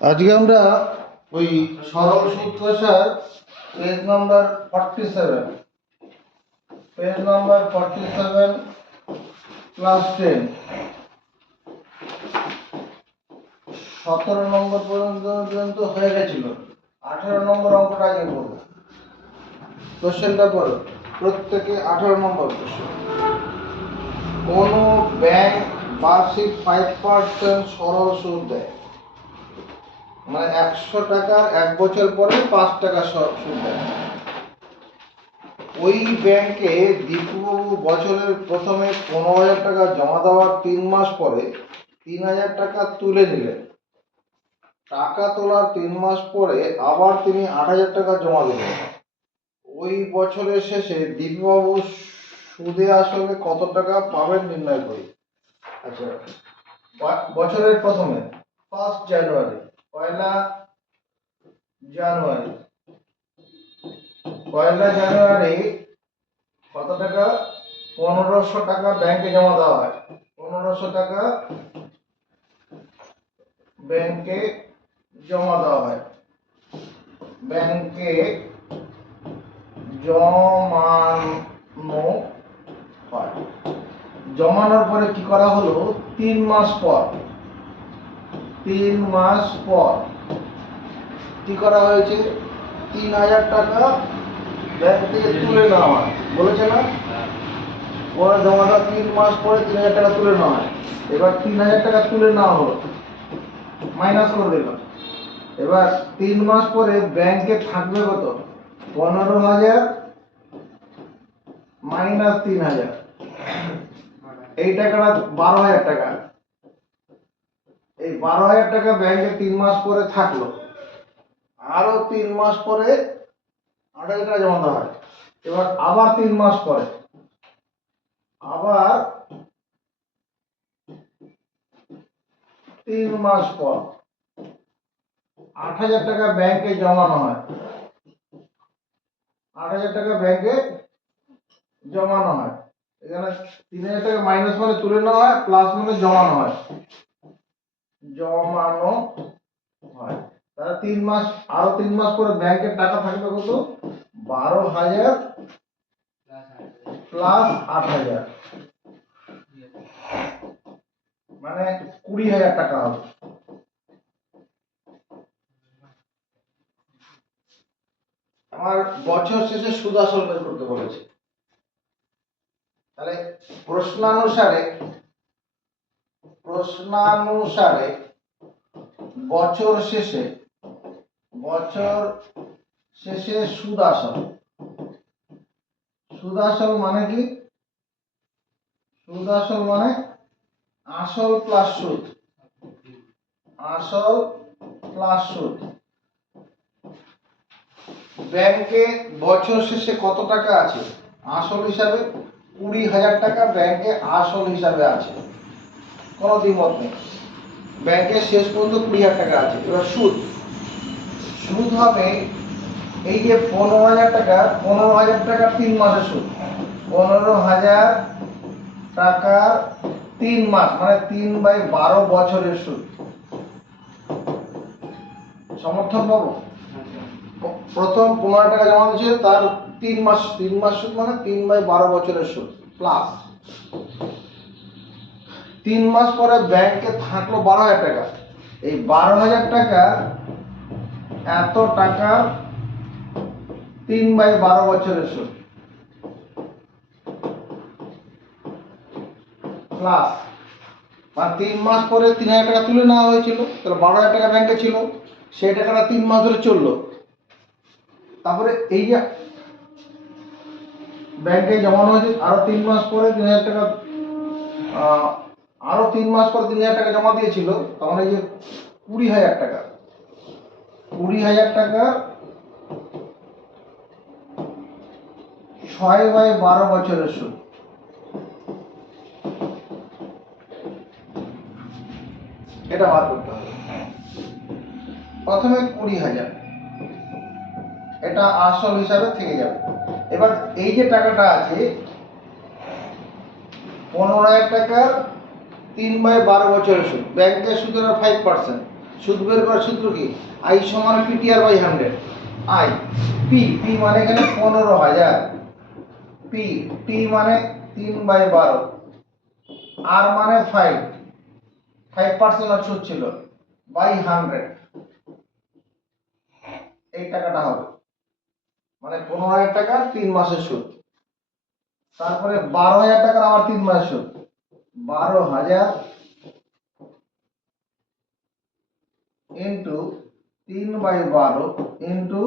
আজকে আমরা ওই সরল সুদ কষার পেজ নাম্বার 47 ক্লাস 10 17 নম্বর পর্যন্ত হয়ে গেছিল। 18 নম্বর অঙ্কটা আগে করব। কোশ্চেনটা পড়ো, প্রত্যেকে 18 নম্বর কোশ্চেন। কোন ব্যাংক বার্ষিক 5% সরল সুদ দেয়, মানে 100 টাকার 1 বছর পরে 5 টাকা সুদ দেয়। ওই ব্যাংকে দীপুবাবু বছরের প্রথমে 15,000 টাকা জমা দেওয়ার 3 মাস পরে 3,000 টাকা তুলে নিলেন। টাকা তোলার 3 মাস পরে আবার তিনি 8,000 টাকা জমা দিলেন। ওই বছরের শেষে দীপুবাবু সুদে আসলে কত টাকা পাবেন নির্ণয় করি। আচ্ছা, বছরের প্রথমে 1 জানুয়ারি, পয়লা জানুয়ারি কত টাকা? 1500 টাকা ব্যাংকে জমা দেওয়া হয়। 1500 টাকা ব্যাংকে জমা দেওয়া হয়। ব্যাংকে জমানো হয়। জমানোর পরে কি করা হলো? 3 মাস পর কি করা হয়েছে? 3,000 টাকা ব্যাংক থেকে তুলে নেওয়া হয়, বলেছে না? ওরা জমা দেওয়া 3 মাস পরে 3,000 টাকা তুলে নেওয়া হয়। এবার 3,000 টাকা তুলে নেওয়া হলো, মাইনাস করে দিলাম। এবার 3 মাস পরে ব্যাংকে থাকবে কত? 15,000 মাইনাস 3,000, এই টাকাটা 12,000 টাকা। এই 12,000 টাকা ব্যাংকে 3 মাস পরে থাকলো, আরো 3 মাস পরে 8,000 টাকা জমা দেওয়া হয়। এবার আবার 3 মাস পরে আবার 3 মাস পর 8,000 টাকা ব্যাংকে জমানো হয়। 8,000 টাকা ব্যাংকে জমানো হয়। এখানে 3,000 টাকা মাইনাস মানে তুলে নেওয়া হয়, প্লাস মানে জমানো হয়। তাহলে 3 মাস, আরো 3 মাস পরে ব্যাংকের টাকা থাকবে কত? 12,000 প্লাস 8,000, মানে 20,000 টাকা হবে। আমার বছর শেষে সুদ আসল বের করতে বলেছে। তাহলে প্রশ্নানুসারে বছর শেষে সুদ আসল মানে কি? সুদ আসল মানে আসল প্লাস সুদ। ব্যাংকে বছর শেষে কত টাকা আছে আসল হিসাবে? 20,000 টাকা ব্যাংকে আসল হিসাবে আছে, কোনো দ্বিমত নেই। ব্যাংকে শেষ পর্যন্ত 20,000 টাকা আছে। এবার সুদ হবে এই যে 15,000 টাকা, 15,000 টাকার 3 মাসের সুদ। 15,000 টাকার 3 মাস মানে 3/12 বছরের সুদ। সমর্থন পাবো? প্রথম 15,000 টাকা জমা দিয়েছে, তার 3 মাস সুদ মানে 3/12 বছরের সুদ, প্লাস 3 মাস পরে ব্যাংকে থাকলো 12,000 টাকা। এই 12,000 টাকা এত টাকা 3/12 বছরের সুদ, প্লাস মানে 3 মাস পরে 3,000 টাকা তুলে নেওয়া হয়েছিল, তাহলে 12,000 টাকা ব্যাংকে ছিল, সেই টাকাটা 3 মাস ধরে চললো। তারপরে এই যে ব্যাংকে জমানো হয়েছে, আরো 3 মাস পরে 3,000 টাকা, আরো 3 মাস পরে 3,000 টাকা জমা দিয়েছিল, তখন এই যে 20,000 টাকা 6/12 বছরের সুদ। এটা বার করতে হবে। প্রথমে 20,000, এটা আসল হিসাবে থেকে যাবে। এবার এই যে টাকাটা আছে 15,000 টাকার 3/12 বছরের সুদ, ব্যাংকের সুদের 5%, সুদ বের করার সূত্র কি? আই সমান PTR by 100। I P P মানে এখানে 15,000, পি টি মানে 3/12, আর মানে 5% সুদ ছিল বাই 100। এই টাকাটা হবে মানে 15,000 টাকা 3 মাসের সুদ। তারপরে 12,000 টাকার আবার 3 মাসের সুদ, 12,000 ইন্টু 3/12 ইন্টু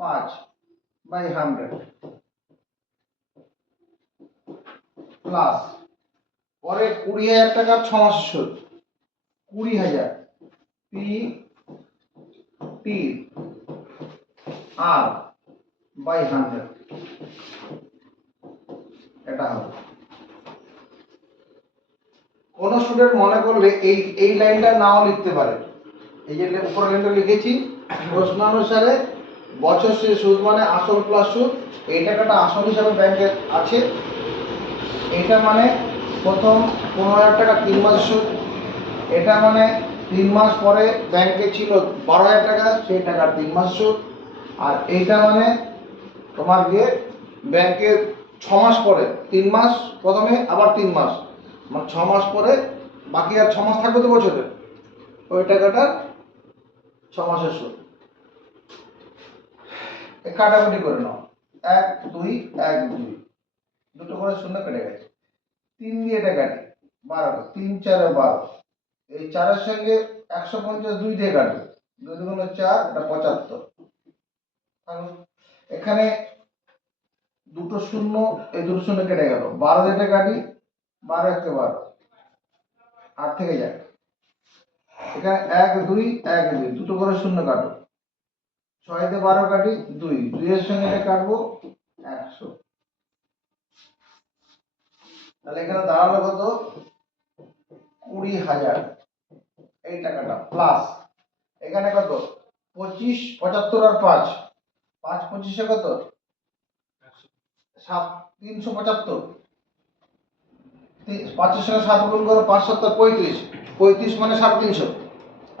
5/100 প্লাস পরে 20,000 টাকার 6 মাসের সুদ, 20,000 পি টি আর বাই 100। এটা হবে। কোন স্টুডেন্ট মনে করলে এই লাইনটা নাও লিখতে পারে, এই যে উপরের লাইনটা লিখেছি প্রশ্নানুসারে বছর শেষে সুদ মানে আসল প্লাস সুদ, এই টাকাটা আসল হিসাবে ব্যাংকে আছে। এটা মানে প্রথম 15,000 টাকা 3 মাসের সুদ, এটা মানে 3 মাস পরে ব্যাংকে ছিল 12,000 টাকা, সেই টাকার 3 মাস সুদ। আর এইটা মানে তোমার গিয়ে ব্যাংকে 6 মাস পরে 3 মাস প্রথমে আবার 3 মাস, মানে 6 মাস পরে বাকি আর 6 মাস থাকবে তো বছরে, ওই টাকাটার 6 মাসের সুদ। কাটাকুটি করে নাও, 1 2 1 2, দুটো করে শূন্য কেটে গেছে, 3 দিয়ে এটা কাটি 12, 3 4 12, এই 4 এর সঙ্গে 150 2 দিয়ে কাটবে, 2 দুগুণ 4, এটা 75। এখানে দুটো শূন্য, এই দুটো শূন্য কেটে গেল, 12 দিয়ে কাটি, 12 1 12, 8 থেকে যায়। এখানে 1 2 1 2, দুটো করে শূন্য কাটো, 6 দিয়ে 12 কাটি 2, 2 এর সঙ্গে এটা কাটবো 100। তাহলে এখানে দাঁড়ালো কত? 20,000 এই টাকাটা প্লাস এখানে কত 25 75 আর 5 5 25 এ কত 375, 5 এর সঙ্গে 7 গুণ করো, 5 7 35, 35 মানে 350,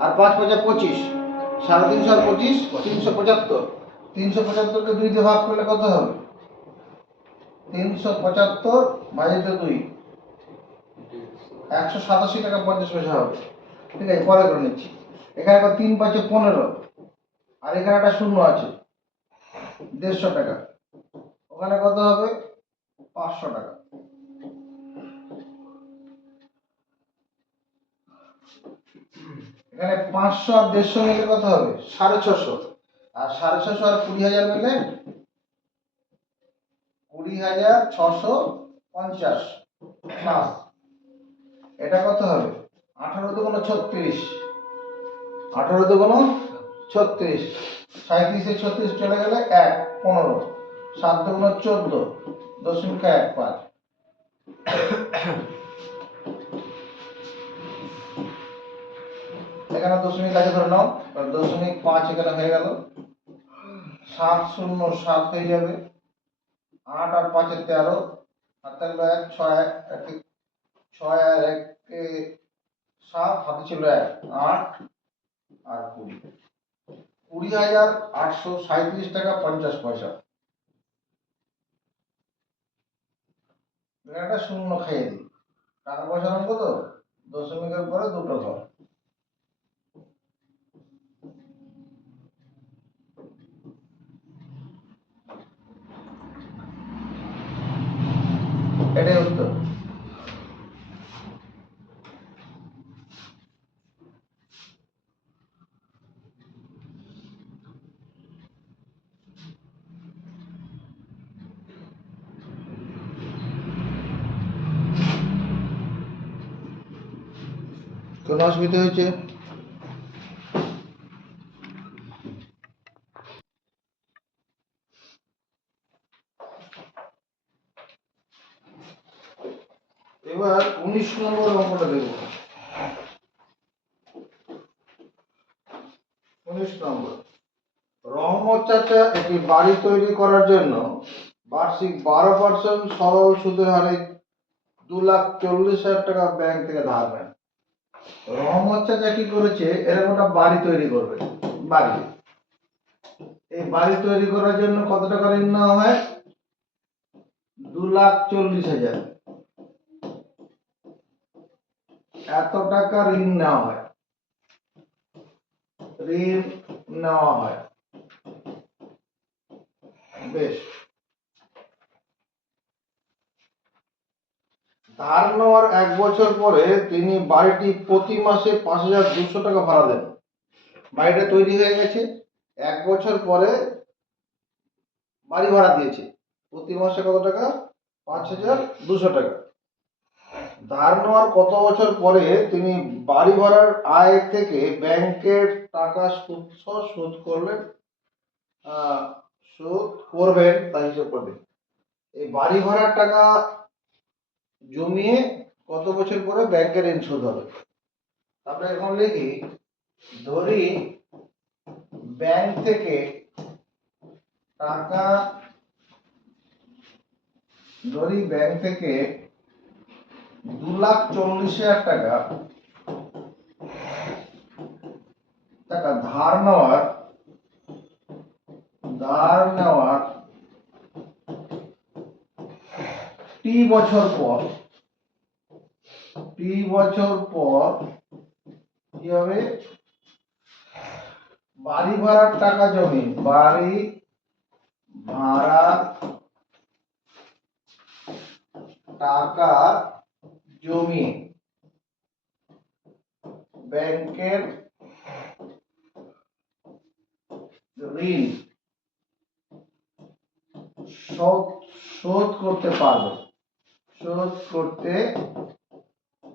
আর 5 5 25, 350 আর 25 375, 375 কে 2 দিয়ে ভাগ করলে কত হবে? 375 ভাজিত 2, 187 টাকা 50 পয়সা হবে। ঠিক আছে, পরে করে নিচ্ছি। এখানে 3 5 15, আর এখানে একটা শূন্য আছে 150 টাকা, ওখানে কত হবে? 500 টাকা। এখানে 500 আর 150 মিলে কত হবে? 650, আর 650 আর 20,000 মিলে 20,650 প্লাস এটা কত হবে? 18 দুগুণ 36, 18 দুগুণ 36, 37 এ 36 চলে গেলে 1 15, 7 দুগুণ 14, 0.15। এখানে দশমিক আছে ধরে নাও, 0.5 এখানে হয়ে গেল, 7 0 7 হয়ে যাবে, 8 আর 5 এ 13, আর থাকলো 1 6 6 আর 1 কে 7, হাতে ছিল 1 8 আর 20, 20,837 টাকা 50 পয়সা। একটা শূন্য খাইয়ে দিই, টাকা পয়সার অঙ্ক তো, দশমিকের পরে দুটো ঘর। এটাই উত্তর। কোনো অসুবিধা হয়েছে? এবার 19 নম্বর অঙ্কটা দেখব। 19 নম্বর, রহমত চাচা একটি বাড়ি তৈরি করার জন্য বার্ষিক 12% সরল সুদের হারে 2,40,000 টাকা ব্যাংক থেকে ধার নেন। রহমত চাচা কি করেছে, এরকম একটা বাড়ি তৈরি করবে। বাড়ি, এই বাড়ি তৈরি করার জন্য কত টাকা ঋণ নেওয়া হয়? 2,40,000। এত টাকা ঋণ নেওয়া হয়, ঋণ নেওয়া হয়। বেশ, ধার নেওয়ার 1 বছর পরে তিনি বাড়িটি প্রতি মাসে 5,200 টাকা ভাড়া দেন। বাড়িটা তৈরি হয়ে গেছে, 1 বছর পরে বাড়ি ভাড়া দিয়েছে, প্রতি মাসে কত টাকা? 5,200 টাকা। ধার নেওয়ার কত বছর পরে তিনি বাড়ি ভাড়ার আয় থেকে ব্যাংকের টাকা শোধ করলেন, শোধ করবেন তা হিসাব করে দিন। এই বাড়ি ভাড়ার টাকা জমিয়ে কত বছর পরে ব্যাংকের ঋণ শোধ হবে? তারপরে এখন লিখি, ধরি ব্যাংক থেকে টাকা, ধরি ব্যাংক থেকে 2,40,000 টাকা ধার নেওয়ার টি বছর পর কি হবে? বাড়ি ভাড়ার টাকা জমি, বাড়ি ভাড়া টাকা জমি ব্যাংকের ঋণ শোধ করতে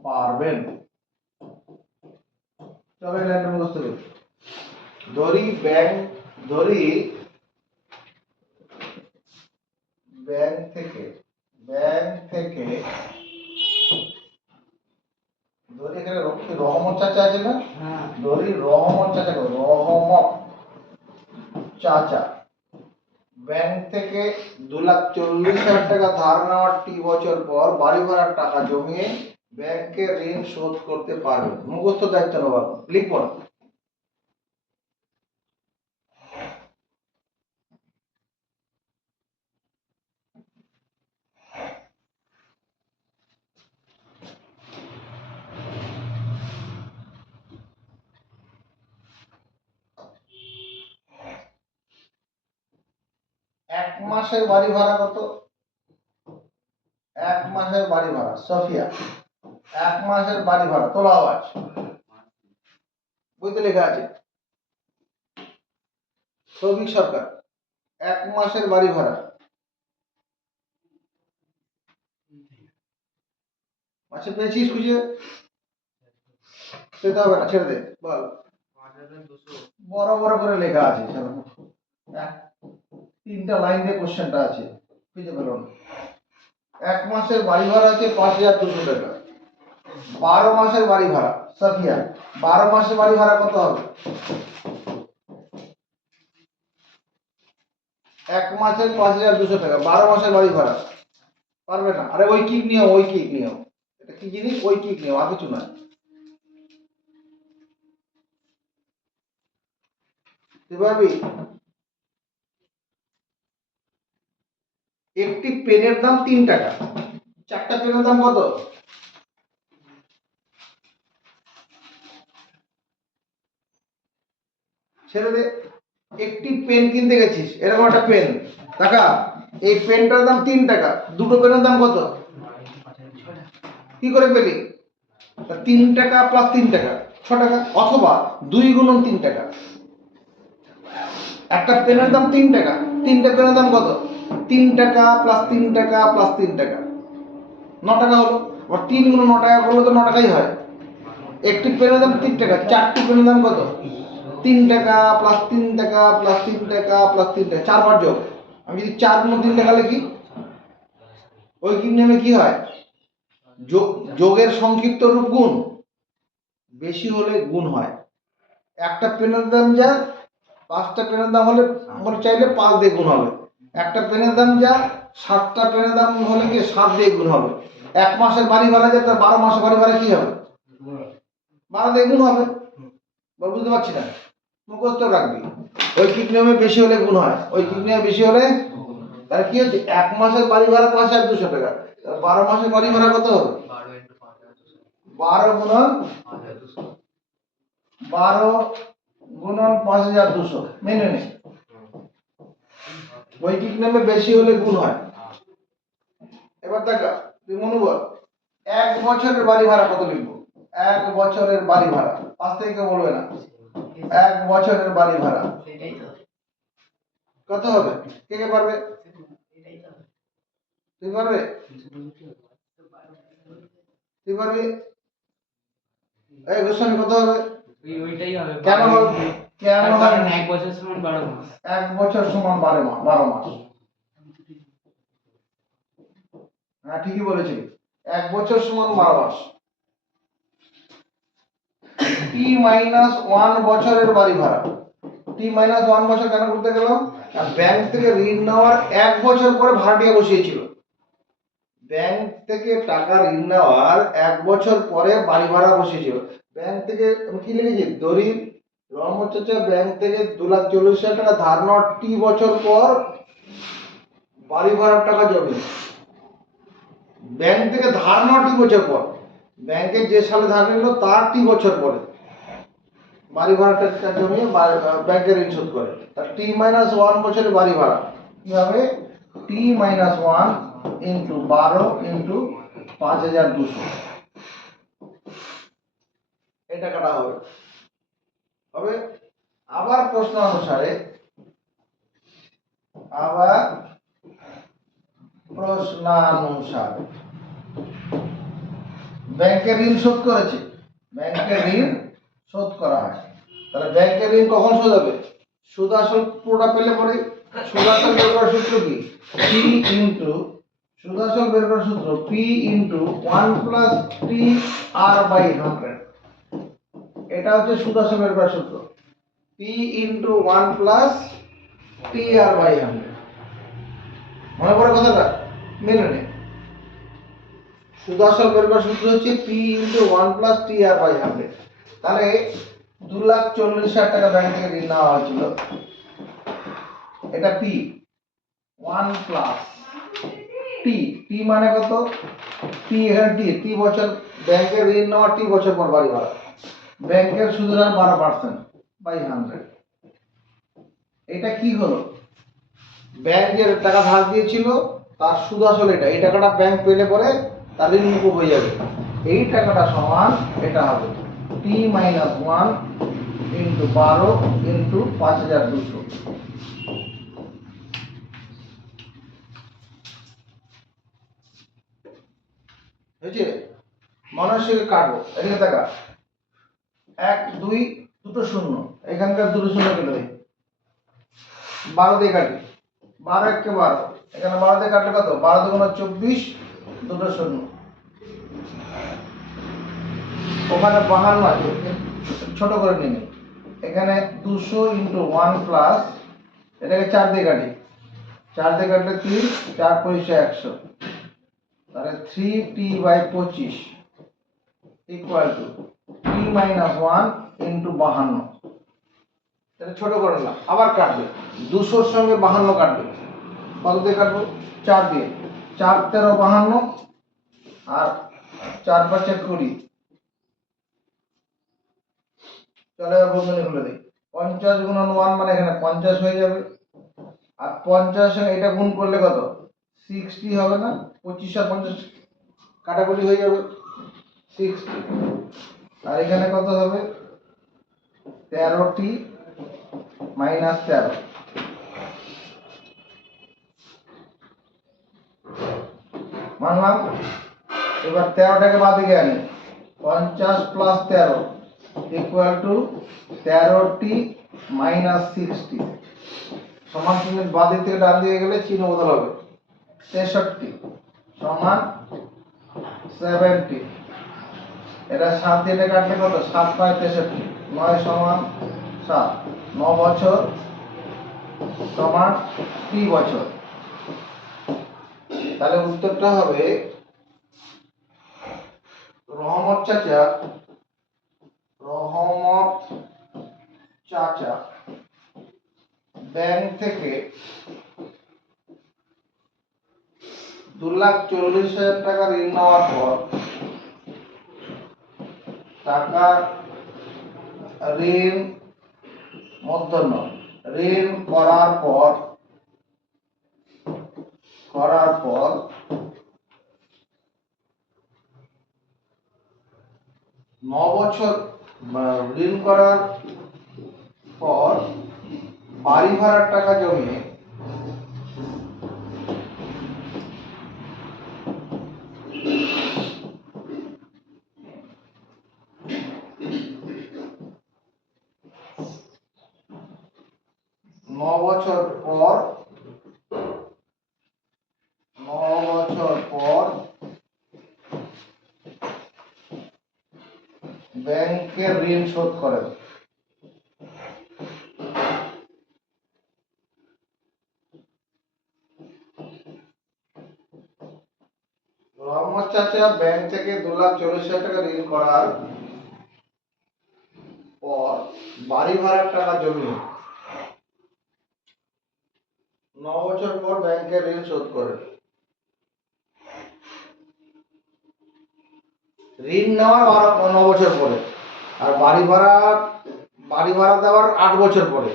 পারবেন। চলো এই লাইনটা মুখস্থ করি। ধরি ব্যাংক থেকে ধরি, এখানে রহমত চাচা আছে না? ধরি রহমত চাচা ব্যাংক থেকে 2,40,000 টাকা ধার নেওয়ার টি বছর পর বাড়ি ভাড়ার টাকা জমিয়ে ব্যাংকের ঋণ শোধ করতে পারবেন। মুখস্থ দায়িত্ব নেওয়া, লিখব না। এক মাসের বাড়ি ভাড়া কত? 1 মাসের বাড়ি ভাড়া, সফিয়া 1 মাসের বাড়ি ভাড়া, তোলা আওয়াজ, বইতে লেখা আছে। সৌভিক সরকার 1 মাসের বাড়ি ভাড়া, আচ্ছা পেয়েছিস খুঁজে? সেটা হবে না, ছেড়ে দে, বল। বড় বড় করে লেখা আছে, 3টা লাইন দিয়ে কোশ্চেনটা আছে, খুঁজে পেল না। 1 মাসের বাড়ি ভাড়া আছে 5,200 টাকা। 12 মাসের বাড়ি ভাড়া, সাফিয়া 12 মাসের বাড়ি ভাড়া কত হবে? 1 মাসের 5,200 টাকা, 12 মাসের বাড়ি ভাড়া পারবে না? আরে ঐকিক নিয়ম, এটা কি জিনিস? ঐকিক নিয়ম, আর কিছু না। তুই পারবি? একটি পেনের দাম 3 টাকা, 4টা পেনের দাম কত? ছেড়ে দে। একটি পেন কিনতে গেছিস, এরকম একটা পেন, টাকা, এই পেনটার দাম 3 টাকা, দুটো পেনের দাম কত? কি করে পেলি? 3 টাকা প্লাস 3 টাকা 6 টাকা, অথবা 2 গুণন 3 টাকা। একটা পেনের দাম 3 টাকা, 3টে পেনের দাম কত? 3 টাকা প্লাস 3 টাকা প্লাস 3 টাকা, 9 টাকা হলো। আবার 3 গুণ 9 টাকা করলে তো 9 টাকাই হয়। একটি পেনের দাম 3 টাকা, 4টি পেনের দাম কত? 3 টাকা প্লাস 3 টাকা প্লাস 3 টাকা প্লাস 3 টাকা, 4 বার যোগ। আমি যদি 4 গুণ 3 টাকা লিখি, ঐকিক নিয়মে কি হয়? যোগের সংক্ষিপ্ত রূপ গুণ, বেশি হলে গুণ হয়। একটা পেনের দাম যা, 5টা পেনের দাম হলে চাইলে 5 দিয়ে গুণ হবে। একটা পেনের দাম যা, 7টা পেনের দাম হলে কি 7 দিয়ে গুণ হবে। 1 মাসের বাড়ি ভাড়া যা, তার 12 মাসের বাড়ি ভাড়া কি হবে? 12 দিয়ে গুণ হবে। বল বুঝতে পারছি না, মুখস্থ রাখবি। ঐকিক নিয়মে বেশি হলে গুণ হয়, ঐকিক নিয়মে বেশি হলে। তাহলে কি হচ্ছে, এক মাসের বাড়ি ভাড়া 5,200 টাকা, 12 মাসের বাড়ি ভাড়া কত হবে? 12 গুণন 5,200 মেনে নে। ঐকিক নিয়মে বেশি হলে গুণ হয়। এবার দেখা তুই মনে বল, 1 বছরের বাড়ি ভাড়া কত লিখবো? 1 বছরের বাড়ি ভাড়া 5 থেকে কেউ বলবে না। 1 বছরের বাড়ি ভাড়া কত হবে? কে কে পারবে? তুই পারবে? তুই পারবি? এই গোস্বামী কত হবে? ওইটাই হবে। কেন হবে? কেন হবে? কারণ 1 বছর সমান 12 মাস। 1 বছর সমান 12 মাস। হ্যাঁ ঠিকই বলেছিস, 1 বছর সমান 12 মাস। T-1 বছরের বাড়ি ভাড়া। T-1 বছর কেন করতে গেল? ব্যাংক থেকে ঋণ নেওয়ার 1 বছর পরে ভাড়াটিয়া বসিয়েছিল। ব্যাংক থেকে টাকা ঋণ নেওয়ার 1 বছর পরে বাড়ি ভাড়া বসিয়েছিল। ব্যাংক থেকে আমি কি লিখেছি? দরিদ্র রহমত চাচা ব্যাংক থেকে 2,40,000 টাকা ধার নেওয়ার T বছর পর বাড়ি ভাড়ার টাকা জমে। ব্যাংক থেকে ধার নেওয়ার T বছর পর, ব্যাংকে যে সালে ধার নিল তার T বছর পরে বাড়ি ভাড়াটা জমিয়ে ব্যাংকের ঋণ শোধ করে। তার T-1 বছরের বাড়ি ভাড়া কি হবে? T-1 ইন্টু 12 ইন্টু 5,200, এই টাকাটা হবে। হবে আবার প্রশ্ন অনুসারে, ব্যাংকের ঋণ শোধ করেছে, ব্যাংকের ঋণ শোধ করা হয়। তাহলে ব্যাংকের ঋণ কখন শোধ হবে? সুদ আসল পুরোটা পেলে পরে সুদ আসল বের করার সূত্র কি? P ইনটু সুদ আসল বের করার সূত্র P into 1 plus T R by 100। এটা হচ্ছে সুদ আসল বের করার সূত্র, P into 1 plus T R by 100। মনে পড়ে কথাটা? মেনে নে। সুদ আসল বের করার সূত্র হচ্ছে P into 1 plus T R by 100। তাহলে 2,40,000 টাকা ব্যাংক থেকে ঋণ নেওয়া হয়েছিল, এটা P 1 প্লাস টি, টি মানে কত? টি এখানে টি বছর, ব্যাংকের ঋণ নেওয়া টি বছর পর বাড়ি ভাড়া, ব্যাংকের সুদের হার 12% বাই 100। এটা কি হলো? ব্যাংক যে টাকা ধার দিয়েছিল তার সুদ আসলে এটা, এই টাকাটা ব্যাংক পেলে পরে তার ঋণ মুকুব হয়ে যাবে। এই টাকাটা সমান এটা হবে T-1 ইন্টু 12 ইন্টু 5,200। হয়েছে? মানুষের সঙ্গে কাটবো, এদিকে দেখা 1 2 দুটো শূন্য, এখানকার দুটো শূন্য কেটে দেয়, 12 দিয়ে কাটি, 12 1 12, এখানে 12 দিয়ে কাটলে কত? 12 দুগুণ 24, দুটো শূন্য, ওখানে 52 আছে, ছোট করে নিন। এখানে 200 ইন্টু 1 প্লাস, এটাকে 4 দিয়ে কাটি, 4 দিয়ে কাটলে 3, 4 পয়সা 100, তাহলে 3t/25 equal to T-1 into 52। এটা ছোট করে না, আবার কাটবে, 200-র সঙ্গে 52 কাটবে, কত দিয়ে কাটবো? 4 দিয়ে, 4 13 52 আর 4 5 20। চলো এবার বন্ধনী খুলে দিই, 50 গুণন 1 মানে এখানে 50 হয়ে যাবে, আর 50 সঙ্গে এটা গুণ করলে কত? 60 হবে না? 25 আর 50 কাটাকুটি হয়ে যাবে, 60। আর এখানে কত হবে? 13t minus 13। মানলাম। এবার 13টাকে বাদ দিকে আনি, 50 plus 13 equal to 13t minus 60, সমান চিহ্ন বাঁ দিক থেকে ডান দিকে গেলে চিহ্ন বদল হবে, 63 সমান 70। এটা 7 দিয়ে কাটলে কত? 7 5 63, 9 সমান 7, 9 বছর সমান t বছর। তাহলে উত্তরটা হবে রহমত চাচা রহমত চাচা ব্যাংক থেকে 2,40,000 টাকা ঋণ নেওয়ার পর টাকা ঋণ মূলধন ঋণ করার পর 9 বছর ঋণ করার পর বাড়ি ভাড়ার টাকা জমিয়ে ন বছর পর ব্যাংকের ঋণ শোধ করেন। রহমত চাচা ব্যাংক থেকে 2,40,000 টাকা ঋণ করার পর বাড়ি ভাড়ার টাকা জমিয়ে 9 বছর পর ব্যাংকের ঋণ শোধ করেন। ঋণ নেওয়ার 9 বছর পরে আর বাড়ি ভাড়া দেওয়ার 8 বছর পরে,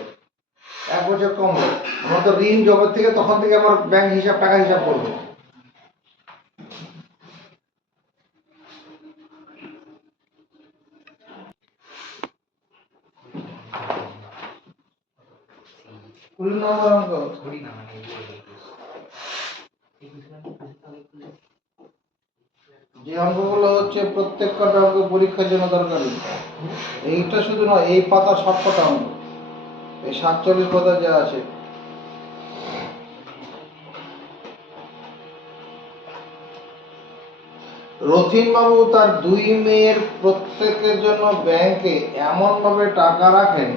1 বছর কম হয়। আমার তো ঋণ জগৎ থেকে তখন থেকে আমার ব্যাংক টাকা হিসাব করবো। কুড়ি নম্বর অঙ্ক। যে অঙ্কগুলো হচ্ছে প্রত্যেক কটা অঙ্ক পরীক্ষার জন্য দরকারি। এইটা শুধু নয়, এই পাতার সব কটা অঙ্ক, এই 47 পাতা যা আছে। রথীন বাবু তার 2 মেয়ের প্রত্যেকের জন্য ব্যাংকে এমন ভাবে টাকা রাখেন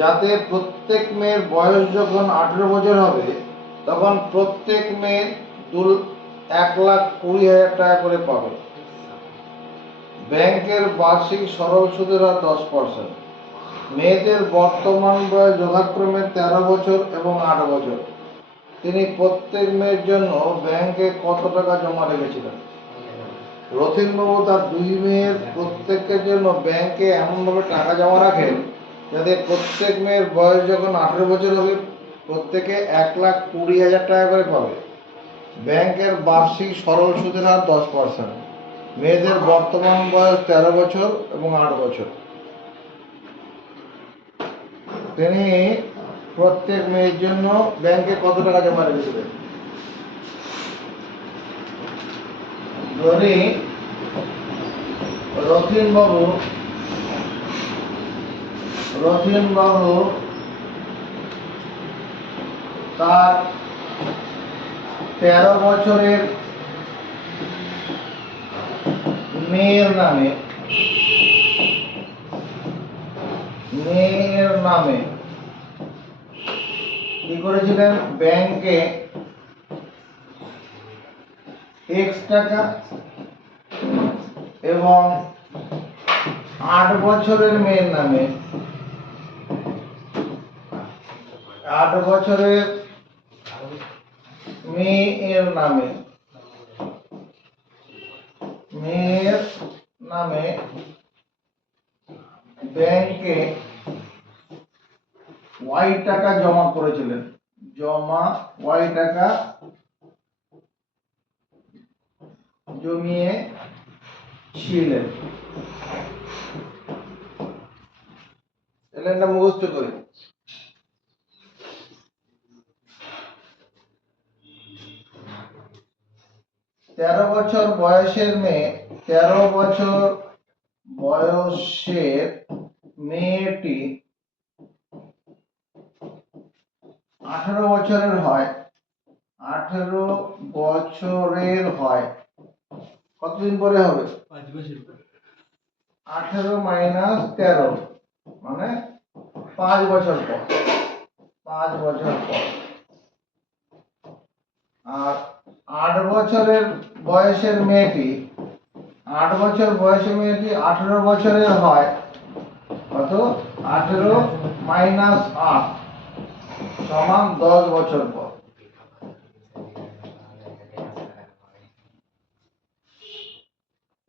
যাতে প্রত্যেক মেয়ের বয়স যখন 18 বছর হবে তখন প্রত্যেক মেয়ে 1,20,000 টাকা করে পাবে। ব্যাংকের বার্ষিক সরল সুদের হার 10%। মেয়েদের বর্তমান বয়স যথাক্রমে 13 বছর এবং 8 বছর। তিনি প্রত্যেক মেয়ের জন্য ব্যাংকে কত টাকা জমা রেখেছিলেন? রথীনবাবু তার 2 মেয়ের প্রত্যেকের জন্য ব্যাংকে এমনভাবে টাকা জমা রাখেন যাতে প্রত্যেক মেয়ের বয়স যখন 18 বছর হবে প্রত্যেকে 1,20,000 টাকা করে পাবে। ব্যাংকের বার্ষিক সরল সুদের হার 10%। মেয়েদের বর্তমান বয়স 13 বছর এবং 8 বছর। তিনি প্রত্যেক মেয়ের জন্য ব্যাংকে কত টাকা জমা রেখেছিলেন? ধরি রথীনবাবু তার 13 বছরের মেয়ের নামে কি করেছিলেন? ব্যাংকে X টাকা এবং 8 বছরের মেয়ের নামে 8 বছরের মেয়ের নামে ব্যাংকে Y টাকা জমা করেছিলেন। Y টাকা জমিয়ে ছিলেন। এটা মুখস্থ করে। তেরো বছর বয়সের মেয়েটি 18 বছরের হয় কতদিন পরে হবে? 5 বছর পর। 18 মাইনাস 13 মানে 5 বছর পর। আর 8 বছরের বয়সের মেয়েটি 18 বছরের হয় কত 18 মাইনাস 8 সমান 10 বছর পর।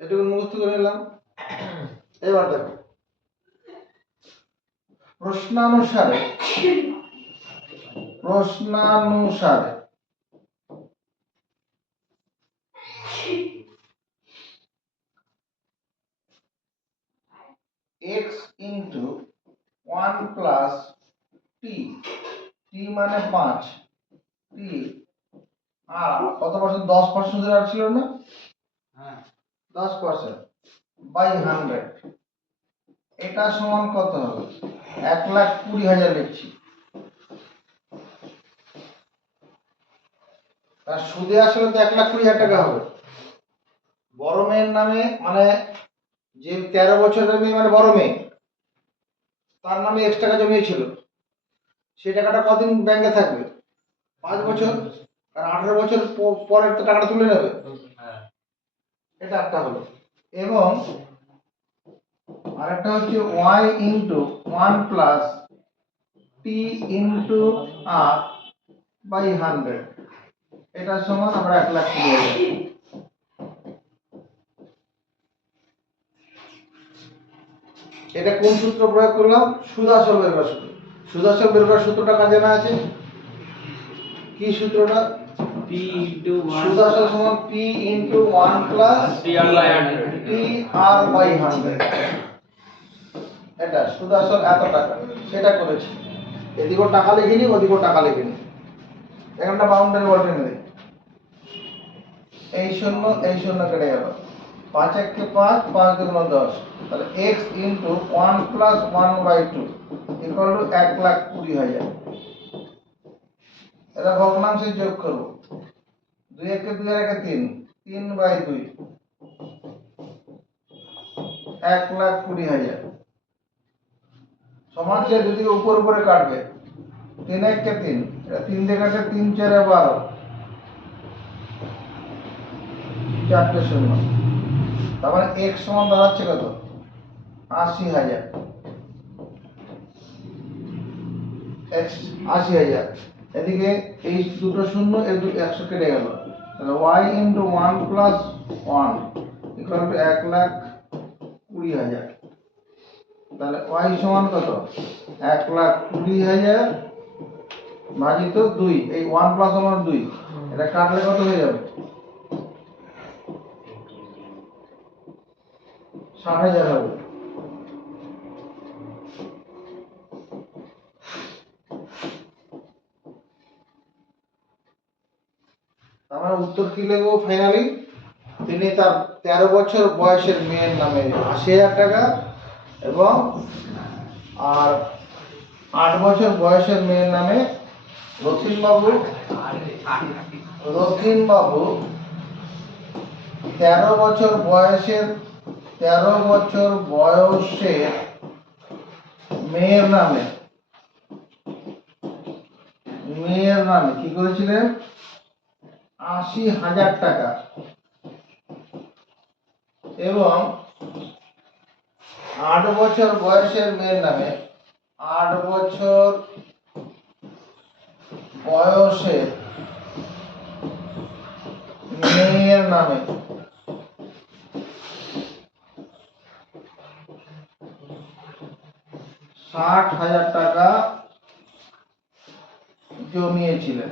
এটুকু মুখস্থ করে নিলাম। এবার দেখো প্রশ্নানুসারে x ইন্টু 1 প্লাস টি, টি মানে 5, টি আর কত পার্সেন্ট, 10% ধরে ছিল না, হ্যাঁ 10% বাই 100, এটা সমান কত হবে? 1,20,000 লিখছি। তার সুদে আসলে তো 1,20,000 টাকা হবে। বড় মেয়ের নামে মানে যে 13 বছরের মেয়ে মানে বড় মেয়ে, তার নামে X টাকা জমিয়েছিল, সেই টাকাটা কদিন ব্যাংকে থাকবে? 5 বছর। আর 18 বছর পরের তো টাকাটা তুলে নেবে। হ্যাঁ এটা একটা হলো। এবং আরেকটা হচ্ছে y into 1 plus T into R by 100, এটা সমান আমরা 1,20,000। এটা কোন সূত্র প্রয়োগ করলাম? সুদ আসল বের করার সূত্র। সুদ আসল বের করার সূত্রটা কাজে না আছে? কি সূত্রটা? p ইনটু 1 সুদ আসল সমান p into 1 plus tr/100 tr by 100। এটা সুদ আসল এত টাকা, সেটা করেছি। এদিকেও টাকা লিখিনি, ওদিকেও টাকা লিখিনি। এখানটা বাউন্ডারি ওয়ার্ড এনে দিই। এই শূন্য কেটে গেল, 5 1 5, 5 2 10, তাহলে x into 1 plus 1 by 2 equal to 1,20,000। এটা ভগ্নাংশে যোগ করব, 2 1 2 আর 1 3, 3 বাই 2 1,20,000 সমান যে দুদিকে উপর উপরে কাটবে, 3 1 3, এটা 3 দিয়ে কাটে 3 4 12, 4টে শূন্য। তার মানে x সমান দাঁড়াচ্ছে কত? 80,000। x 80,000। এদিকে এই দুটো শূন্য এর 100 কেটে গেল, তাহলে y into 1 plus 1 equal to 1,20,000। তাহলে y সমান কত? 1,20,000 ভাজিত 2, এই 1 প্লাস আমার 2, এটা কাটলে কত হয়ে যাবে? 60,000 হবে। আমার উত্তর কি লিখবো ফাইনালি? তিনি তার 13 বছর বয়সের মেয়ের নামে 80,000 টাকা এবং আর 8 বছর বয়সের মেয়ের নামে রথিনবাবু 13 বছর বয়সের মেয়ের নামে কি করেছিলেন? 80,000 টাকা এবং 8 বছর বয়সের মেয়ের নামে 8 বছর বয়সের মেয়ের নামে 60,000 টাকা জমিয়েছিলেন।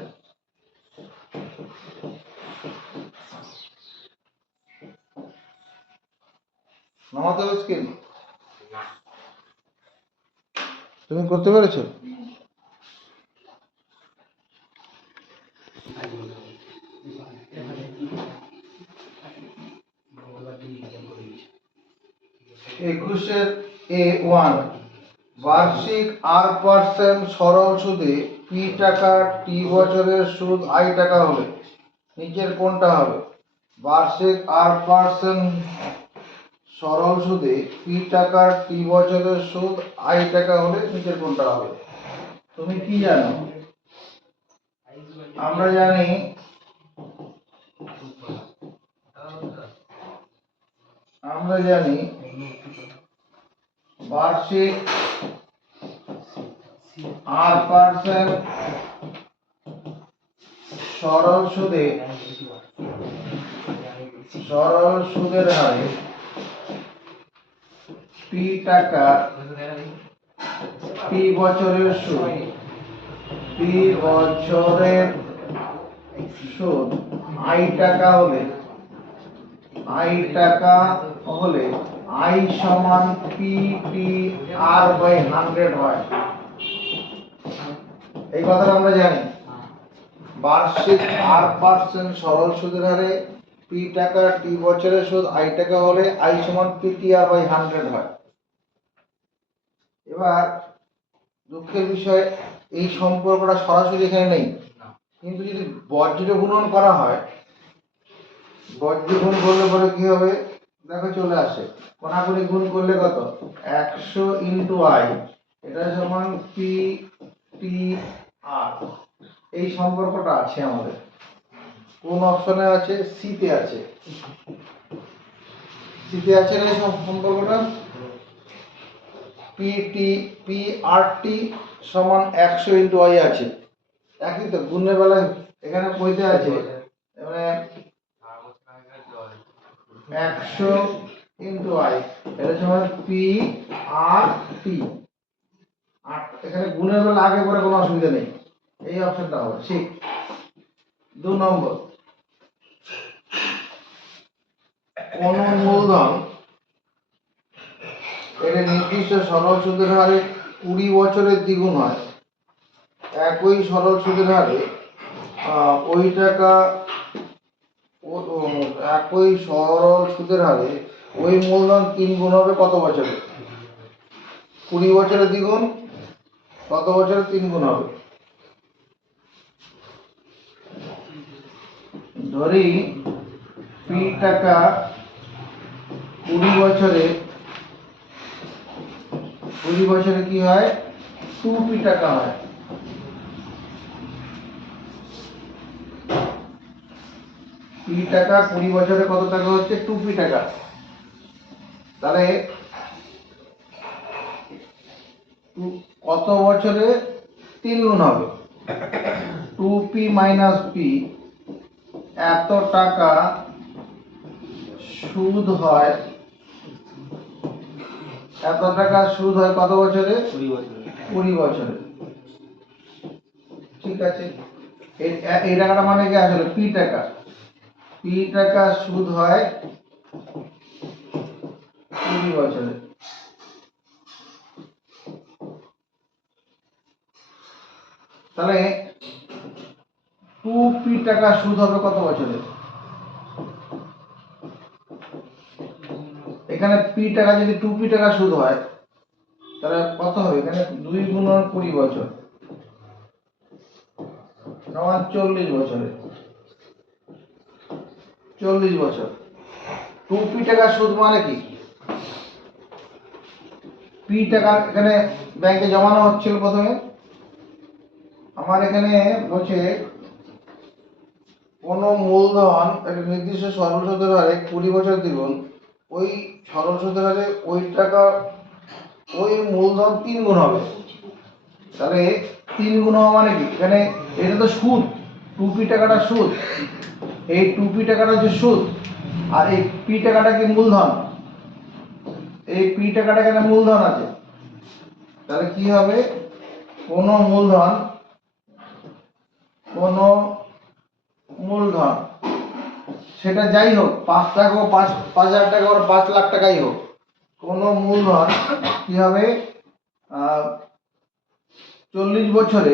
নামাতে হবে স্কিল? তুমি করতে পেরেছো? একুশের A1 বার্ষিক R% সরল সুদে P টাকা T বছরের সুদ I টাকা হলে নিচের কোনটা হবে? বার্ষিক R% সরল সুদে P টাকার T বছরের সুদ I টাকা হলে নিচের কোনটা হবে? তুমি কি জানো? আমরা জানি বার্ষিক 8% সরল সুদের হারে পি টাকা পি বছরের সুদ আই টাকা হলে আই সমান পি টি আর বাই 100 হয়। এই কথাটা আমরা জানি। বার্ষিক 8% সরল সুদের হারে পি টাকা টি বছরের সুদ আই টাকা হলে আই সমান পি টি আর বাই 100 হয়। এবার দুঃখের বিষয় এই সম্পর্কটা সরাসরি এখানে নেই, কিন্তু যদি বজ্র গুণন করা হয়, বজ্র গুণ করলে পরে কি হবে দেখো চলে আসে, কোনাকুনি গুণ করলে কত 100 ইন্টু আই, এটা সমান পি টি আর। এই সম্পর্কটা আছে আমাদের কোন অপশনে আছে? সিতে আছে। সিতে আছে না এই সম্পর্কটা? পি আর টি সমান 100 ইন্টু আই আছে, একই তো, গুণের বেলায় এখানে কইতে আছে মানে 100 ইন্টু আই, এটা সমান পি আর টি। আর এখানে গুণের বেলা আগে পরে কোনো অসুবিধা নেই, এই অপশনটা হবে ঠিক। 2 নম্বর, কোন মূলধন এর নির্দিষ্ট সরল সুদের হারে 20 বছরের দ্বিগুণ হয়, একই সরল সুদের হারে ওই মূলধন 3 গুণ হবে কত বছরে? 20 বছরের দ্বিগুণ, কত বছরে 3 গুণ হবে? ধরি পি টাকা 20 বছরে কি হয়? 2 পি টাকা হয়। পি টাকা 20 বছরে কত টাকা হচ্ছে? 2 পি টাকা। তাহলে কত বছরে 3 গুণ হবে? 2p মাইনাস পি, এত টাকা সুদ হয়, কত বছরে? 20 বছরে। ঠিক আছে, এই টাকাটা মানে কি আসলে পি টাকা সুদ হয় 20 বছরে। তাহলে 2p টাকা সুদ হবে কত বছরে? এখানে পি টাকা যদি 2p টাকা সুদ হয় তাহলে কত হবে? এখানে 2 গুণন 20 বছর সমান 40 বছরে। 40 বছর 2p টাকা সুদ মানে কি? পি টাকা এখানে ব্যাংকে জমানো হচ্ছিল প্রথমে, আমার এখানে বলছে কোন মূলধন একটা নির্দিষ্ট সরল সুদের হারে 20 বছর দ্বিগুণ, ওই সরল সুদের হারে ওই মূলধন 3 গুণ হবে। তাহলে 3 গুণ হওয়া মানে কি? এখানে এটা তো সুদ, 2p টাকাটা সুদ, এই 2p টাকাটা হচ্ছে সুদ, আর এই p টাকাটা কি মূলধন, এই p টাকাটা এখানে মূলধন আছে। তাহলে কি হবে? কোন মূলধন সেটা যাই হোক, 5 টাকা হোক, 5,000 টাকা হোক, 5 লাখ টাকাই হোক, কোন মূলধন কি হবে? 40 বছরে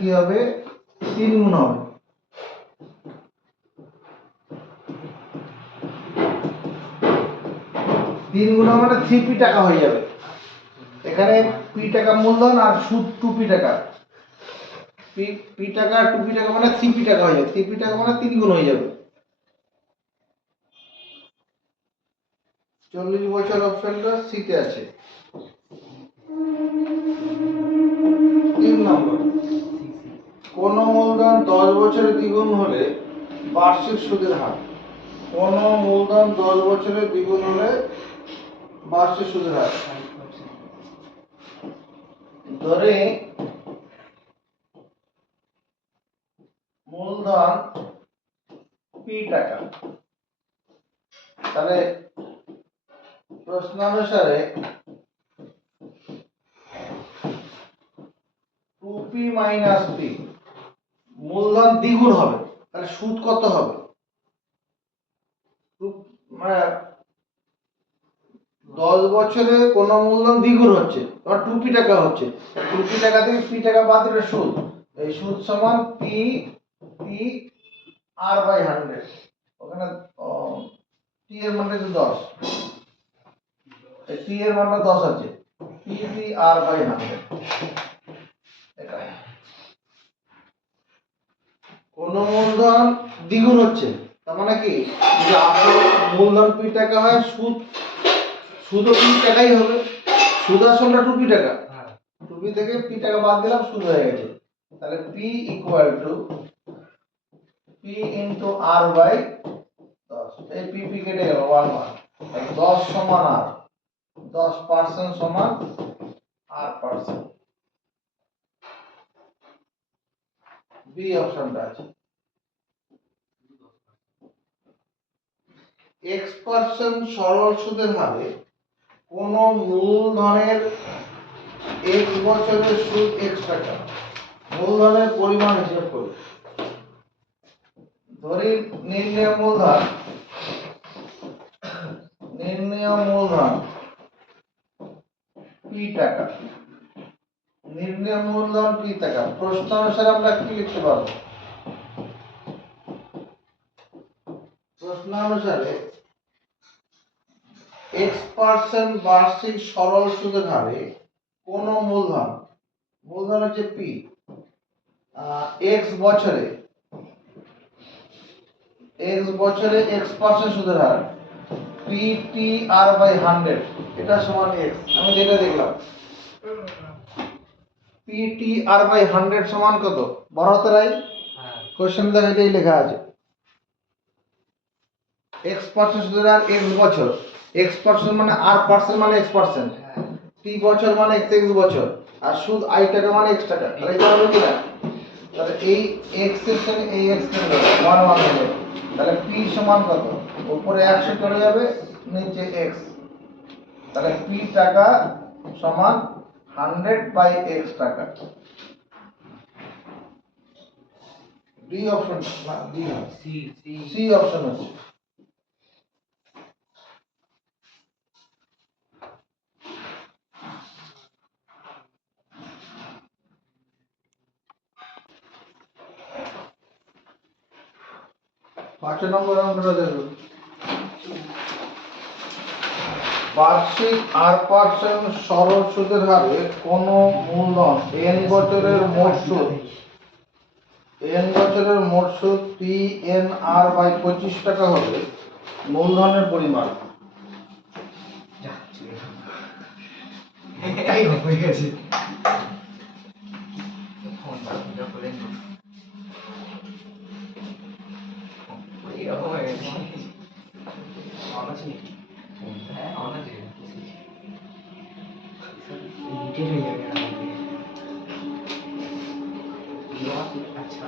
কি হবে? 3 গুণ হবে। তিন গুণ মানে 3p টাকা হয়ে যাবে। এখানে p টাকা মূলধন আর সুদ 2p টাকা, p টাকা 2p টাকা মানে 3p টাকা হয়ে যাবে। 3p টাকা মানে 3 গুণ হয়ে যাবে। 40 বছর অপশনটা সিতে আছে। 3 নম্বর, কোন মূলধন 10 বছরে দ্বিগুণ হলে বার্ষিক সুদের হার কোন মূলধন 10 বছরে দ্বিগুণ হলে বার্ষিক সুদের হার। ধরে মূলধন পি টাকা, তাহলে প্রশ্নানুসারে 2p মাইনাস p, মূলধন দ্বিগুণ হবে, তাহলে সুদ কত হবে? মানে 10 বছরে কোন মূলধন দ্বিগুণ হচ্ছে, তোমার 2p টাকা হচ্ছে, 2p টাকা থেকে p টাকা বাদ দিলে সুদ, এই সুদ সমান p r বাই 100। ওখানে t এর মান হচ্ছে 10, এই t এর মানটা 10 আছে, p r বাই 100। এটা কোন মূলধন দ্বিগুণ হচ্ছে, তার মানে কি যে আসল মূলধন p টাকা হয়, সুদও p টাকাই হবে, সুদ আসলটা 2p টাকা, 2p থেকে p টাকা বাদ দিলাম, সুদ হয়ে গেছে। তাহলে p equal to p into r by 10, এই p কেটে গেল 1 10 সমান r, 10% সমান r%। বি অপশনটা আছে। x% সরল সুদের হারে কোন মূলধনের 1 বছরের সুদ x টাকা। মূলধনের পরিমাণ হিসাব করি। ধরি নির্ণেয় মূলধন p টাকা, নির্ণেয় মূলধন p টাকা। প্রশ্ন অনুসারে আমরা কি লিখতে পারবো? প্রশ্ন অনুসারে x% বার্ষিক সরল সুদের হারে কোন মূলধন হচ্ছে p, x বছরে x% সুদের হার PTR বাই 100, এটা সমান x। আমি যেটা দেখলাম PTR বাই 100 সমান কত? বড় হাতের আই, কোশ্চেন দেখে এটাই লেখা আছে। x% সুদের হার x বছর, x% মানে r% মানে x%, t বছর মানে x বছর, আর সুদ i টাকা মানে x টাকা। তাহলে এটা হবে কি না? তাহলে এই x এর সঙ্গে এই x এর 1 1 হবে, তাহলে p সমান কত? উপরে 100 চলে যাবে, নিচে x, তাহলে p টাকা সমান 100 বাই x টাকা। ডি অপশন না, ডি না, সি অপশন আছে। পাঁচ নম্বর অঙ্কটা দেখুন। বার্ষিক r% সরল সুদের হারে কোন মূলধন n বছরের মোট সুদ PNR বাই 25 টাকা হলে মূলধনের পরিমাণ। হয়ে গেছে। अच्छा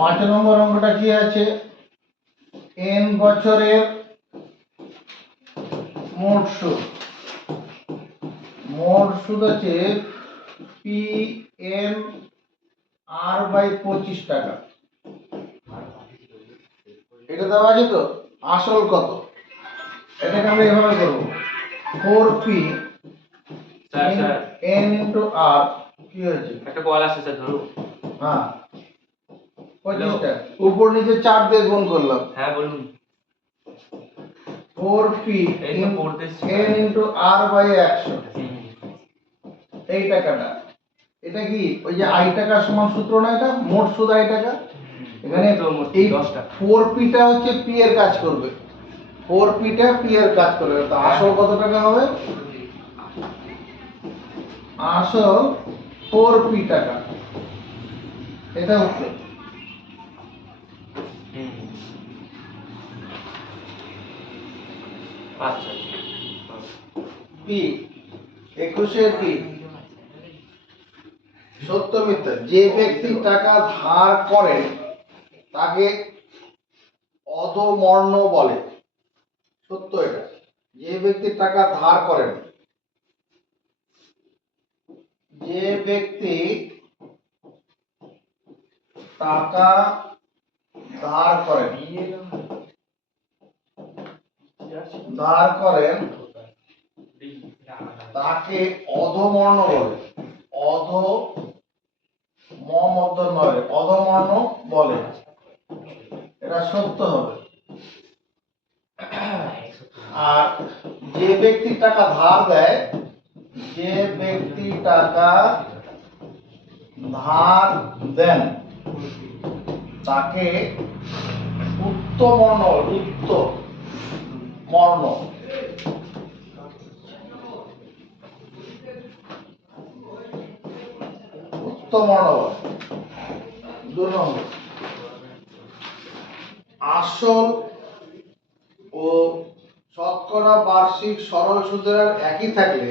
পাঁচ নম্বর অঙ্কটা কি আছে? n বছরের মোট সুদ আছে PNR বাই 25 টাকা। এটা দেওয়া আছে তো, আসল কত? এটাকে আমরা এভাবে করব, 4p n into r কি হয়েছে? একটা কল আসছে স্যার, ধরো। হ্যাঁ 25টা উপর নিচে 4 দিয়ে গুণ করলাম। হ্যাঁ বলুন। 4p এই তো পড়তেছি। n into r by 100 হুম। এই টাকাটা, এটা কি ওই যে i টাকা সমান সূত্র না, এটা মোট সুদ i টাকা। এখানে তো মোট এই 10 টাকা। 4p টা হচ্ছে p এর কাজ করবে, 4p টা p এর কাজ করবে। তো আসল কত টাকা হবে? আসল 4p টাকা। এটা উত্তর। হুম। আচ্ছা। p 21 p সত্য মিথ্যা? যে ব্যক্তি টাকা ধার করেন তাকে অধমর্ণ বলে। সত্য এটা। যে ব্যক্তি টাকা ধার করেন, যে ব্যক্তি টাকা ধার করেন, ধার করেন তাকে অধমর্ণ বলে। অধমর্ণ বলে। এটা সত্য হবে। আর যে ব্যক্তি টাকা ধার দেয়, যে ব্যক্তি টাকা ধার দেন তাকে উত্তমর্ণ, উত্তমর্ণ, উত্তমর্ণ বলে। 2 নম্বর, আসল ও শতকরা বার্ষিক সরল সুদের হার একই থাকলে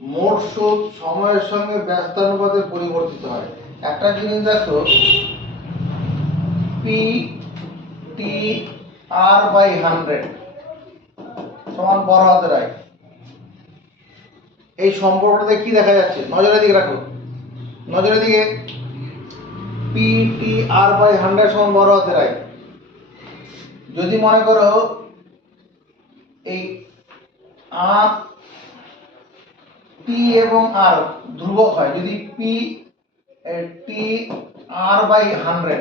মোট সুদ সময়ের সঙ্গে ব্যস্তানুপাতে পরিবর্তিত হয়। একটা জিনিস দেখো, পি টি আর বাই 100 সমান বড় হাতের আই। এই সম্পর্কটাতে কি দেখা যাচ্ছে? নজরের দিকে রাখো, নজরের দিকে। পি টি আর বাই 100 সমান বড় হাতের আই। যদি মনে করো এই আর টি এবং আর ধ্রুবক হয়, যদি পি টি আর বাই 100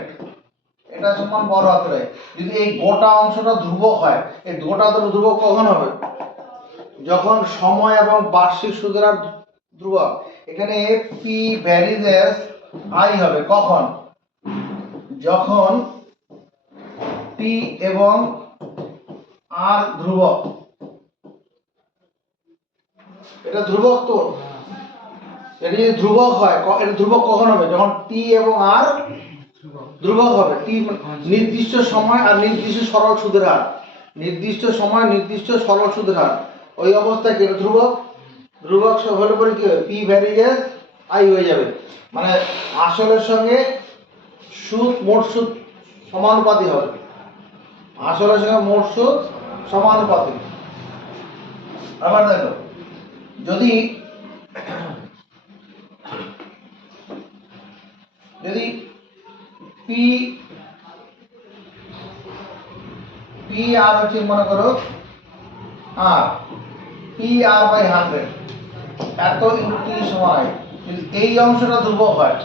এটা সমান বড় হাতের আই, যদি এই গোটা অংশটা ধ্রুবক হয়, এই গোটা ধ্রুবক কখন হবে? যখন সময় এবং বার্ষিক সুদের হার ধ্রুবক। এখানে পি ভ্যারিজ এস আই হবে কখন? যখন টি এবং আর ধ্রুবক। এটা ধ্রুবক তো, এটা যদি ধ্রুবক হয়, এটা ধ্রুবক কখন হবে? যখন টি এবং আর ধ্রুবক হবে। টি নির্দিষ্ট সময় আর নির্দিষ্ট সরল সুদের হার, নির্দিষ্ট সময় নির্দিষ্ট সরল সুদের হার, ওই অবস্থায় কি এটা ধ্রুবক? ধ্রুবক হলে পরে কি হবে? পি ভ্যারিজেস আই হয়ে যাবে। মানে আসলের সঙ্গে সুদ, মোট সুদ সমানুপাতিক হবে। আসলের সঙ্গে মোট সুদ সমানুপাতিক। আবার দেখো, যদি যদি পি পি আর হচ্ছে মনে করো আর পি আর বাই 100 এত ইন্টু টি সমান, যদি এই অংশটা ধ্রুবক হয়,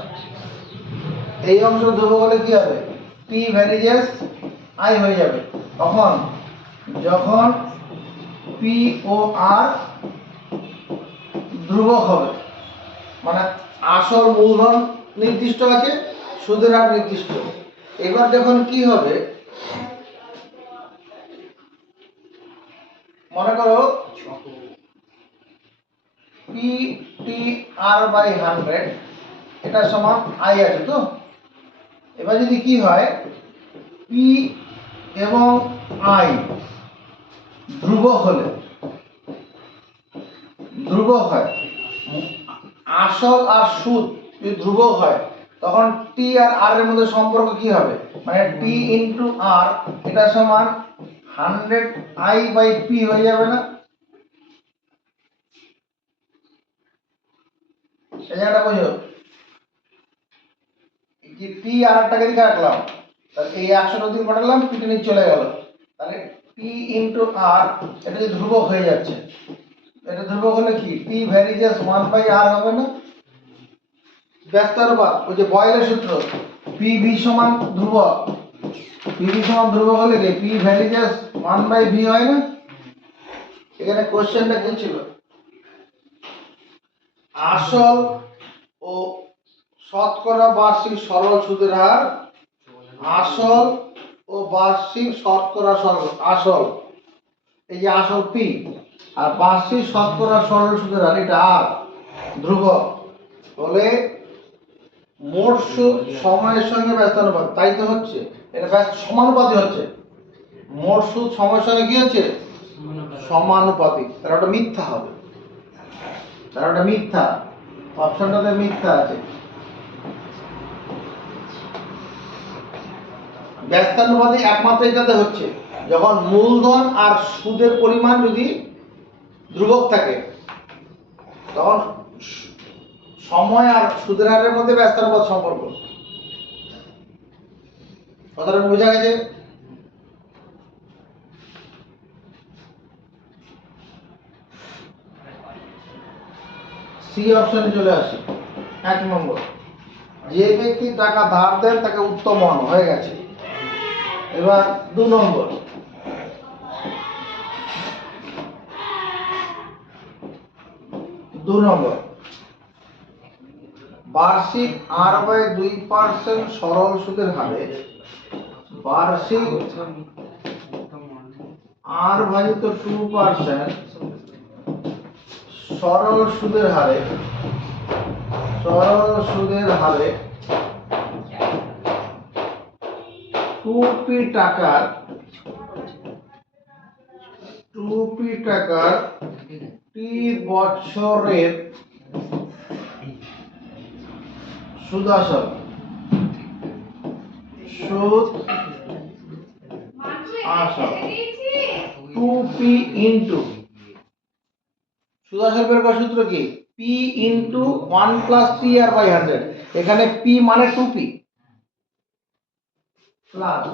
এই অংশটা ধ্রুবক হলে কি হবে? পি ভ্যারিজেস আই হয়ে যাবে। তখন যখন পি ও আর ধ্রুবক হবে, মানে আসল মূলধন নির্দিষ্ট আছে, সুদের হার নির্দিষ্ট। এবার যখন কি হবে, মনে করো পি টি আর বাই 100 এটা সমান আই আছে তো। এবার যদি কি হয়, পি এবং আই ধ্রুবক হলে, ধ্রুবক হয়, আসল আর সুদ যদি ধ্রুবক হয়, তখন টি আর আর এর মধ্যে সম্পর্ক কি হবে? মানে টি ইন্টু আর এটা সমান 100 আই বাই পি হয়ে যাবে না? এই জায়গাটা বুঝো, যে টি আর একটাকে দিকে রাখলাম, তাহলে এই 100টা দিকে পাঠালাম, পিটা নিচে চলে গেল, তাহলে টি ইন্টু আর এটা যে ধ্রুবক হয়ে যাচ্ছে, এটা ধ্রুবক হলে কি টি ভ্যারিজেস 1 বাই আর হবে না? ব্যস্তানুপাত, ওই যে বয়েলের সূত্র, পিভি সমান ধ্রুবক, পিভি সমান ধ্রুবক হলে কি পি ভ্যালিজাস 1/v হয় না? এখানে কোশ্চেনটা কি ছিল, আসল ও শতকরা বার্ষিক সরল সুদের হার, আসল ও বার্ষিক শতকরা সরল, আসল এই যে আসল পি, আর বার্ষিক শতকরা সরল সুদের হার এটা আর ধ্রুবক হলে মোট সুদ সময়ের সঙ্গে ব্যস্তানুপাত, তাই তো হচ্ছে, এটা ব্যস্ত সমানুপাতি হচ্ছে, মোট সুদ সময়ের সঙ্গে কি হচ্ছে সমানুপাতিক, তার ওটা মিথ্যা হবে, তার ওটা মিথ্যা, অপশনটাতে মিথ্যা আছে। ব্যস্তানুপাতিক একমাত্র এটাতে হচ্ছে যখন মূলধন আর সুদের পরিমাণ যদি ধ্রুবক থাকে, তখন সময় আর সুদের হারের মধ্যে ব্যস্তানুপাত সম্পর্ক। কথাটা বোঝা গেছে? সি অপশনে চলে আসি, 1 নম্বর, যে ব্যক্তি টাকা ধার দেন তাকে উত্তম মন হয়ে গেছে। এবার 2 নম্বর, বার্ষিক R/2% সরল সুদের হারে, বার্ষিক R/2% সরল সুদের হারে, সরল সুদের হারে 2p টাকার, 2p টাকার t বছরের সুদ আসল, সুদ আসল 2p ইনটু, সুদ আসল বের করার সূত্র কি, p ইনটু 1 প্লাস tr/100, এখানে p মানে 2p plus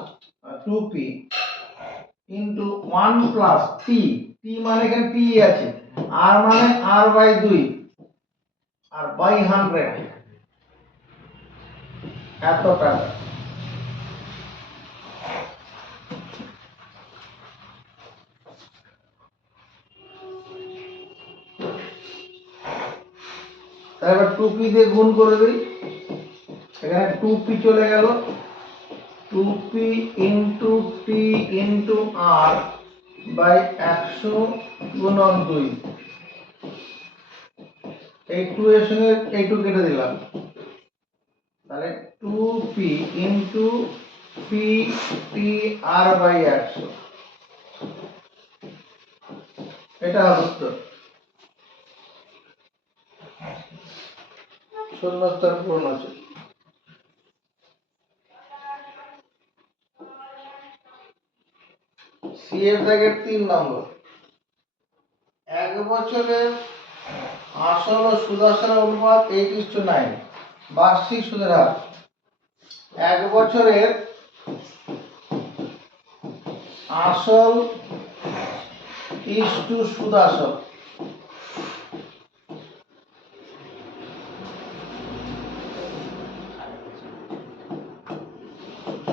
2p into 1 plus t, t মানে এখানে t আছে, r মানে r/2 আর বাই 100 এত টাকা। এবার 2p দিয়ে গুণ করে দিই, এখানে 2p চলে গেল, 2p into t into r by 100 গুণন 2, এই 2 এর সঙ্গে এই 2 কেটে দিলাম, তাহলে 2p into p t r by 100, এটা হবে উত্তর। শূন্যস্থান পূরণ আছে। সি এর দাগের 3 নম্বর, 1 বছরের আসল ও সুদ আসলের অনুপাত 8:9, বার্ষিক সুদের হার, 1 বছরের আসল ইস্টু সুদ আসল,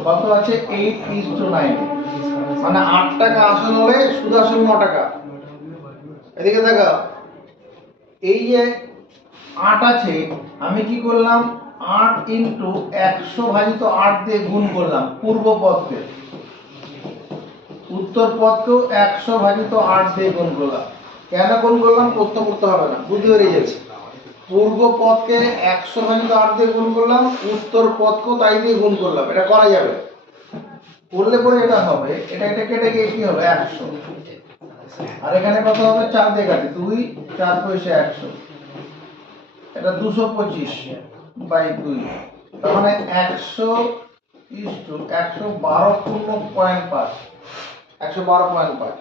কত আছে 8:9, মানে 8 টাকা আসল হলে সুদ আসল 9 টাকা। এদিকে দেখো, এই যে 8 আছে, আমি কি করলাম 8 ইনটু 100 ভাজিত 8 দিয়ে গুণ করলাম পূর্ব পদকে, উত্তর পদকেও 100 ভাজিত 8 দিয়ে গুণ করলাম। কেন গুণ করলাম প্রশ্ন করতে হবে না, বুদ্ধি বেরিয়ে যাচ্ছে। পূর্ব পদকে 100 ভাজিত 8 দিয়ে গুণ করলাম, উত্তর পদকেও তাই দিয়ে গুণ করলাম, এটা করা যাবে, করলে পরে এটা হবে, এটা কেটে গিয়ে কি হবে 100, আর এখানে কত হবে 4 দিয়ে কাটি, 2 4 পয়সা 100, এটা 225 বাই 2, তার মানে 100 ইস্টু 112 পূর্ণ 0.5, 112.5।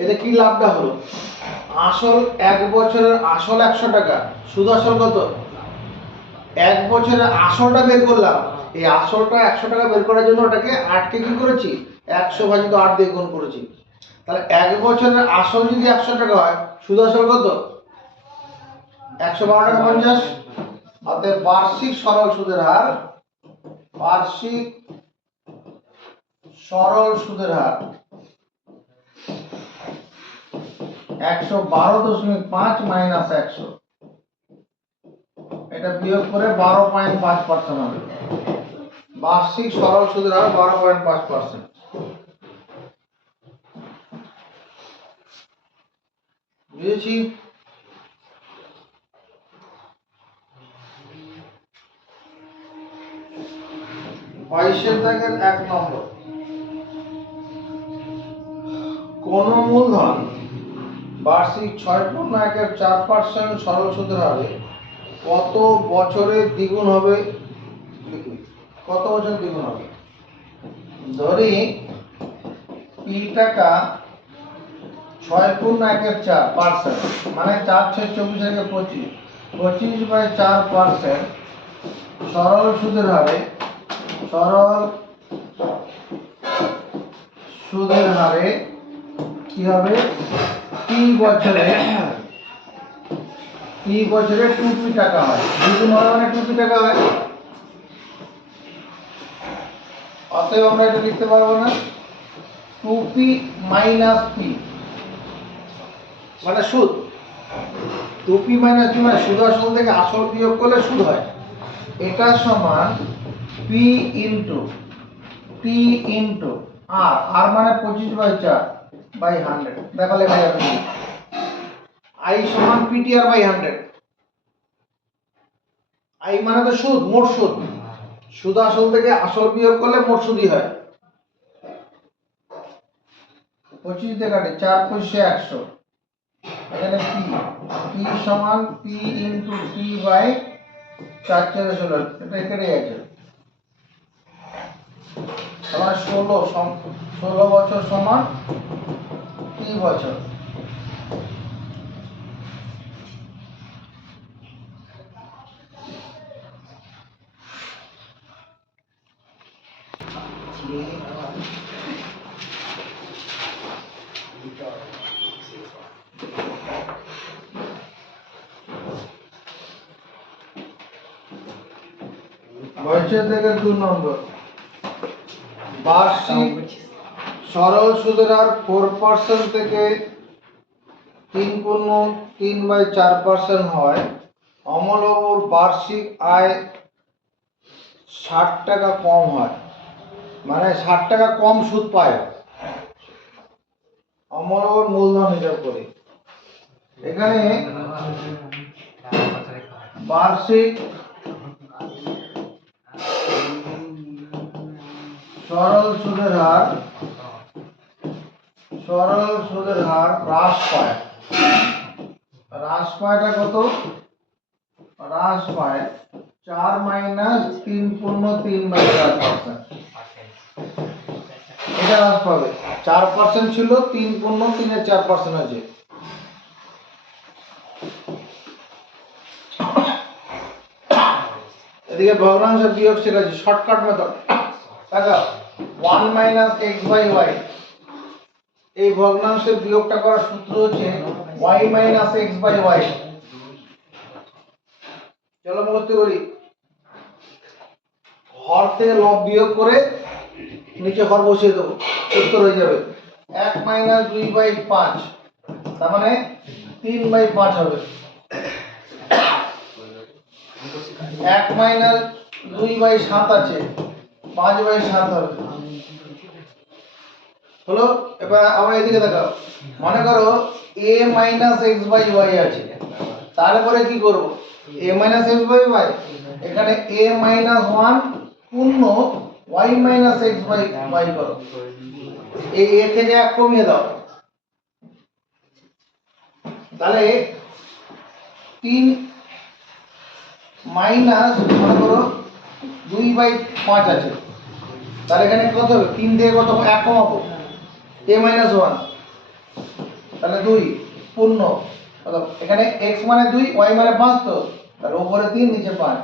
এতে কি লাভটা হলো, আসল 1 বছরের আসল 100 টাকা, সুদ আসল কত, 1 বছরের আসলটা বের করলাম, এই আসলটা 100 টাকা বের করার জন্য ওটাকে 8 কে কি করেছি 100 ভাজিত 8 দিয়ে গুণ করেছি, তাহলে 1 বছরের আসল যদি 100 টাকা হয়, সুদ আসল কত 112 টাকা 50, অতএব বার্ষিক সরল সুদের হার, বার্ষিক সরল সুদের হার 112.5 মাইনাস 100, এটা বিয়োগ করে 12.5% হবে। বার্ষিক সরল সুদের হার 12.5%। বুঝেছি? বাইশের দাগের 1 নম্বর, কোন মূলধন বার্ষিক 6.1% সরল সুদের হারে কত বছরে দ্বিগুণ হবে? কত বছর দ্বিগুণ হবে? ধরি পি টাকা 6.1% মানে 4/24 25/4% সরল সুদের হারে, সরল সুদের হারে কি হবে? টি বছরে 2p টাকা হয়। দ্বিগুণ হয় মানে 2p টাকা হয়। অতএব আমরা এটা লিখতে পারবো না, 2p মাইনাস p মানে সুদ। 2p মাইনাস p মানে সুদ আসল থেকে আসল বিয়োগ করলে সুদ হয়। এটা সমান p into t into r, r মানে 25/4/100। দেখো লেখা যাবে i সমান ptr/100। i মানে তো সুদ, মোট সুদ। সুদ আসল থেকে আসল বিয়োগ করলে মোট সুদই হয়। 25 দিয়ে কাটে 4/100, এখানে p সমান p ইন্টু t বাই 4/16, এটা কেটে যাচ্ছে। তাহলে 16 বছর সমান 3 বছর। বয়সের থেকে 2 নম্বর, বার্ষিক সরল সুদের হার 4% থেকে 3/4% হয়। অমলবাবুর বার্ষিক আয় 60 টাকা কম হয়, মানে 60 টাকা কম সুদ পায়। অমলবাবুর মূলধন হিসাব করি। এখানে বার্ষিক সরল সুদের হার হ্রাস পায়। হ্রাস পায়টা কত? হ্রাস পায় 4 মাইনাস 3/3/4%। এটা হ্রাস পাবে। 4% ছিল, 3/3/4% আছে। এদিকে ভগ্নাংশ বিয়োগ শিখেছি, শর্টকাট মেথড। দেখো 1 মাইনাস x/y, এই ভগ্নাংশের বিয়োগটা করার সূত্র হচ্ছে y মাইনাস x/y। চলো মুখস্থ করি। হর থেকে লব বিয়োগ করে নিচে হর বসিয়ে দেবো, উত্তর হয়ে যাবে 1 মাইনাস 2/5, তার মানে 3/5 হবে। 1 মাইনাস 2/7 আছে, 5/7 হবে। হলো? এবার আমরা এদিকে দেখাও। মনে করো a মাইনাস x/y আছে, তারপরে কি করব? a মাইনাস x/y, এখানে a মাইনাস 1 পূর্ণ y মাইনাস x/y করো। এই a থেকে 1 কমিয়ে দাও, তাহলে 3 মাইনাস মনে করো 2/5 আছে, তাহলে এখানে কত হবে? 3 থেকে কত 1 কমাবো, a মাইনাস 1, তাহলে 2 পূর্ণ, এখানে x মানে 2, y মানে 5, তো তাহলে উপরে 3 নিচে 5।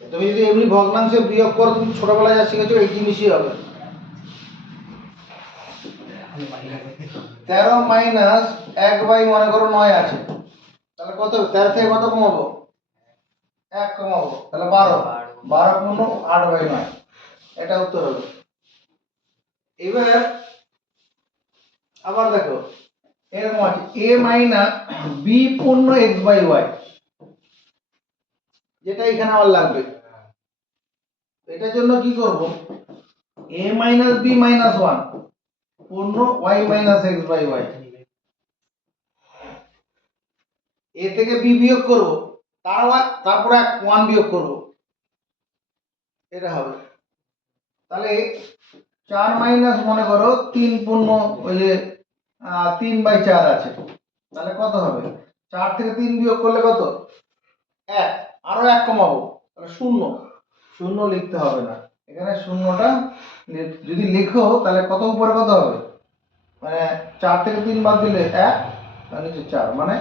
তুমি যদি এমনি ভগ্নাংশে বিয়োগ করো, তুমি ছোটবেলায় যা শিখেছো এই জিনিসই হবে। 13 মাইনাস 1 বাই মনে করো 9 আছে, তাহলে কত হবে? 13 থেকে কত কমাবো? 1 কমাবো তাহলে 12, 12 পূর্ণ 8/9, এটা উত্তর হবে। এবার আবার দেখো এরকম আছে a মাইনাস b পূর্ণ x/y, যেটা এখানে আমার লাগবে। এটার জন্য কি করব, a মাইনাস b মাইনাস 1 পূর্ণ y মাইনাস x/y, a থেকে b বিয়োগ করব, তারপরে 1 বিয়োগ করব, এটা হবে। তাহলে 4 মাইনাস মনে করো 3 পূর্ণ ওই যে 3/4 আছে, তাহলে কত হবে? 4 থেকে 3 বিয়োগ করলে কত? 1, আরো 1 কমাবো তাহলে 0, 0 লিখতে হবে না এখানে, শূন্যটা যদি লিখো তাহলে কত উপরে কত হবে, মানে 4 থেকে 3 বাদ দিলে 1, তার নিচে 4, মানে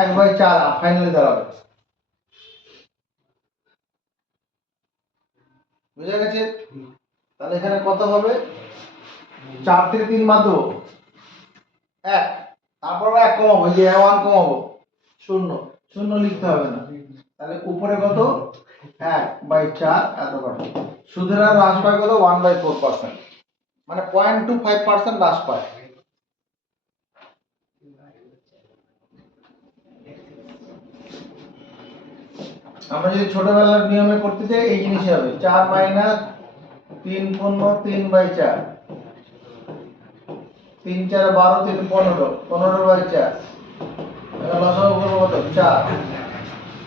1/4 ফাইনালি দাঁড়াবে। বুঝা গেছে? তাহলে এখানে কত হবে, 4 থেকে 3 বাদ দেবো 1, তারপর 1 কমাবো, এই যে 1 কমাবো, 0, 0 লিখতে হবে না, তাহলে উপরে কত 1/4 এত পাবে। সুদের হার হ্রাস পায় কত 1/4%, মানে 0.25% হ্রাস পায়। আমরা যদি ছোটবেলার নিয়মে করতে চাই এই জিনিসই হবে, 4 মাইনাস 3 পূর্ণ 3/4, 3 4 12, 3 15, 15/4, লসাগু করবো কত 4,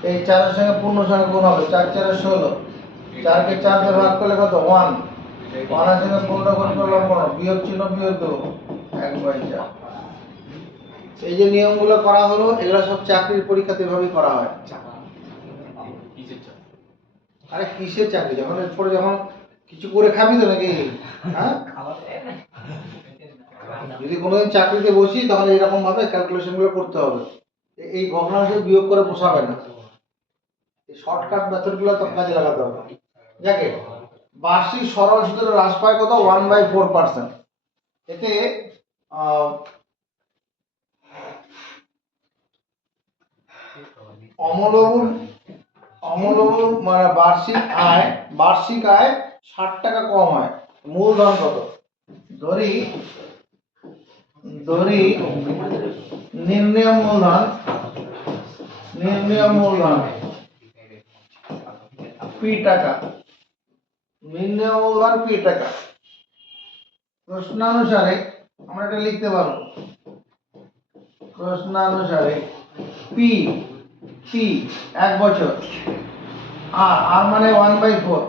এই 4 এর সঙ্গে পূর্ণ সংখ্যা গুণ হবে, 4 4 16, 4 কে 4 দিয়ে ভাগ করলে কত 1, 1 এর সঙ্গে 15 গুণ করলে 15, বিয়োগ চিহ্ন বিয়োগ দেবো 1/4। এই যে নিয়মগুলো করা হলো এগুলো সব চাকরির পরীক্ষাতে এভাবেই করা হয়। কিসের চাপ? আরে কিসের চাকরি, যখন এরপরে যখন কিছু করে খাবি তো নাকি, হ্যাঁ? যদি কোনোদিন চাকরিতে বসি তাহলে এরকম ভাবে ক্যালকুলেশন গুলো করতে হবে, এই ভগ্নাংশ বিয়োগ করে বসাবে না, এই শর্টকাট মেথড গুলো তো কাজে লাগাতে হবে। যাকে বার্ষিক সরল সুদের হ্রাস পায় কত 1/4%, এতে অমূলবাবুর মানে বার্ষিক আয় 60 টাকা কম হয়, মূলধন কত? ধরি নির্ণয় মূলধন p টাকা, নির্ণয় মূলধন p টাকা। প্রশ্নানুসারে আমরা এটা লিখতে পারবো, প্রশ্নানুসারে p 1 বছর, আর মানে 1/4,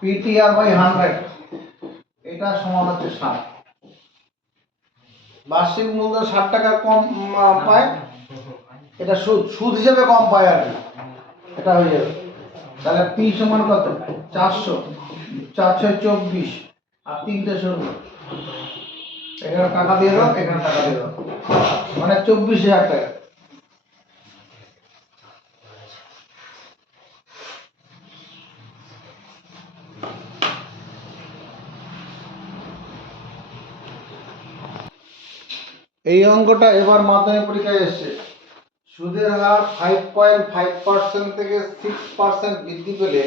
PTR/100, এটা সমান হচ্ছে 60। বার্ষিক মূলধন 60 টাকা কম পায়, এটা সুদ হিসেবে কম পায় আর কি, এটা হয়ে যাবে। তাহলে P সমান কত 400, 424, আর 3টে শূন্য, এখানে টাকা দিয়ে দাও, এখানে টাকা দিয়ে দাও, মানে 24,000 টাকা। এই অঙ্কটা এবার মাধ্যমিক পরীক্ষায় এসেছে। সুদের হার 5.5% থেকে 6% বৃদ্ধি পেলে